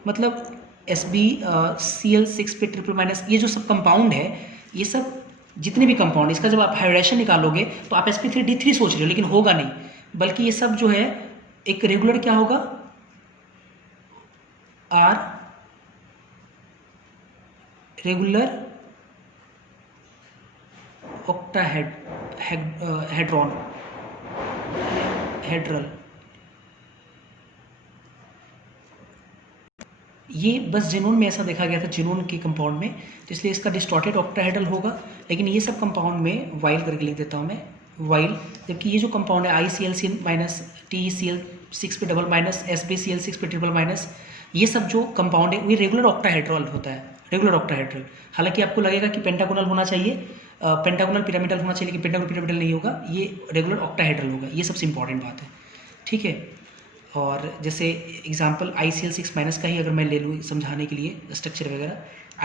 मतलब SbCl6 पे ट्रिपल माइनस, ये जो सब कंपाउंड है, ये सब जितने भी कंपाउंड, इसका जब आप हाइब्रिडाइजेशन निकालोगे तो आप sp3d3 सोच रहे हो, लेकिन होगा नहीं, बल्कि ये सब जो है एक रेगुलर क्या होगा, R रेगुलर ऑक्टाहेड्रॉन हेड्रल, ये बस जेनोन में ऐसा देखा गया था, जेनोन के कंपाउंड में, तो इसलिए इसका डिस्टॉर्टेड ऑक्टाहेड्रल होगा, लेकिन ये सब कंपाउंड में वाइल करके लिख देता हूँ मैं, वाइल, जबकि ये जो कंपाउंड है ICl6 माइनस TCl6 पे डबल माइनस SbCl6 पे ट्रिपल माइनस, ये सब जो कंपाउंड है वो रेगुलर ऑक्टाहेड्रल होता है, रेगुलर ऑक्टाहेड्रल। हालांकि आपको लगेगा कि पेंटागोनल होना चाहिए, पेंटागोनल पिरामिडल होना चाहिए, लेकिन पेंटागोनल पिरामिडल नहीं होगा, ये रेगुलर ऑक्टाहेड्रल होगा, ये सबसे इंपॉर्टेंट बात है, ठीक है। और जैसे एग्जांपल ICl6 माइनस का ही अगर मैं ले लूँ समझाने के लिए स्ट्रक्चर वगैरह,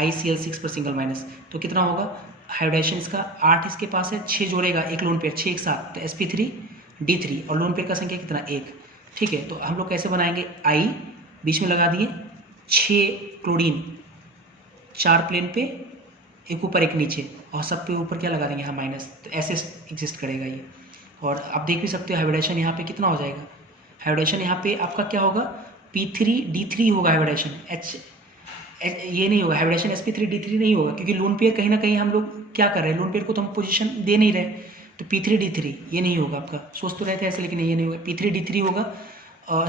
ICl6 पर सिंगल माइनस, तो कितना होगा हाइब्रिडाइजेशन इसका, 8 इसके पास है, 6 जोड़ेगा एक लोन पेयर, 6 एक साथ, तो sp3d3, और लोन पेयर का संख्या कितना 1, ठीक है। तो हम लोग कैसे बनाएंगे, I बीच में लगा दिए, 6 क्लोरीन 4 प्लेन पे एक ऊपर एक नीचे, और सब पे ऊपर क्या लगा देंगे यहाँ माइनस, तो ऐसे एग्जिस्ट करेगा ये। और आप देख भी सकते हो हाइब्रिडाइजेशन यहाँ पे कितना हो जाएगा, हाइब्रिडाइजेशन यहाँ पे आपका क्या होगा, p3d3 होगा हाइब्रिडाइजेशन, ये नहीं होगा हाइब्रिडाइजेशन, sp3d3 नहीं होगा, क्योंकि लोन पेयर कहीं ना कहीं हम लोग क्या कर रहे हैं, लोन पेयर को तो हम पोजीशन दे नहीं रहे, तो P3D3 ये नहीं होगा आपका। सोच तो रहे थे ऐसे, लेकिन ये नहीं होगा, P3D3 होगा।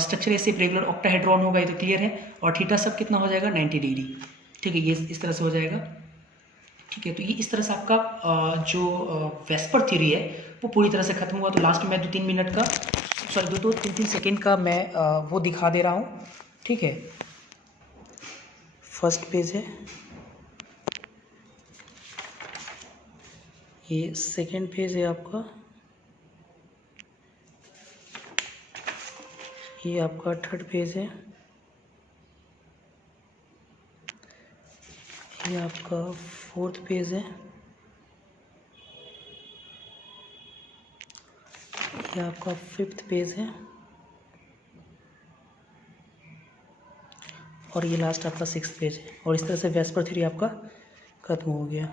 स्ट्रक्चर ऐसे रेगुलर ऑक्टाहेड्रॉन होगा, ये तो क्लियर है। और थीटा सब कितना हो जाएगा 90 डिग्री, ठीक है, ये इस तरह से हो जाएगा, ठीक है। तो ये इस तरह से आपका जो वेस्पर थ्योरी है वो पूरी तरह से खत्म हुआ। तो लास्ट में मैं 2-3 मिनट का, सॉरी 2-3 सेकेंड का मैं वो दिखा दे रहा हूँ, ठीक है। फर्स्ट पेज है, ये सेकेंड पेज है आपका, ये आपका थर्ड पेज है, ये आपका फोर्थ पेज है, ये आपका फिफ्थ पेज है, और ये लास्ट आपका सिक्स्थ पेज है। और इस तरह से वेस्पर थ्योरी आपका खत्म हो गया।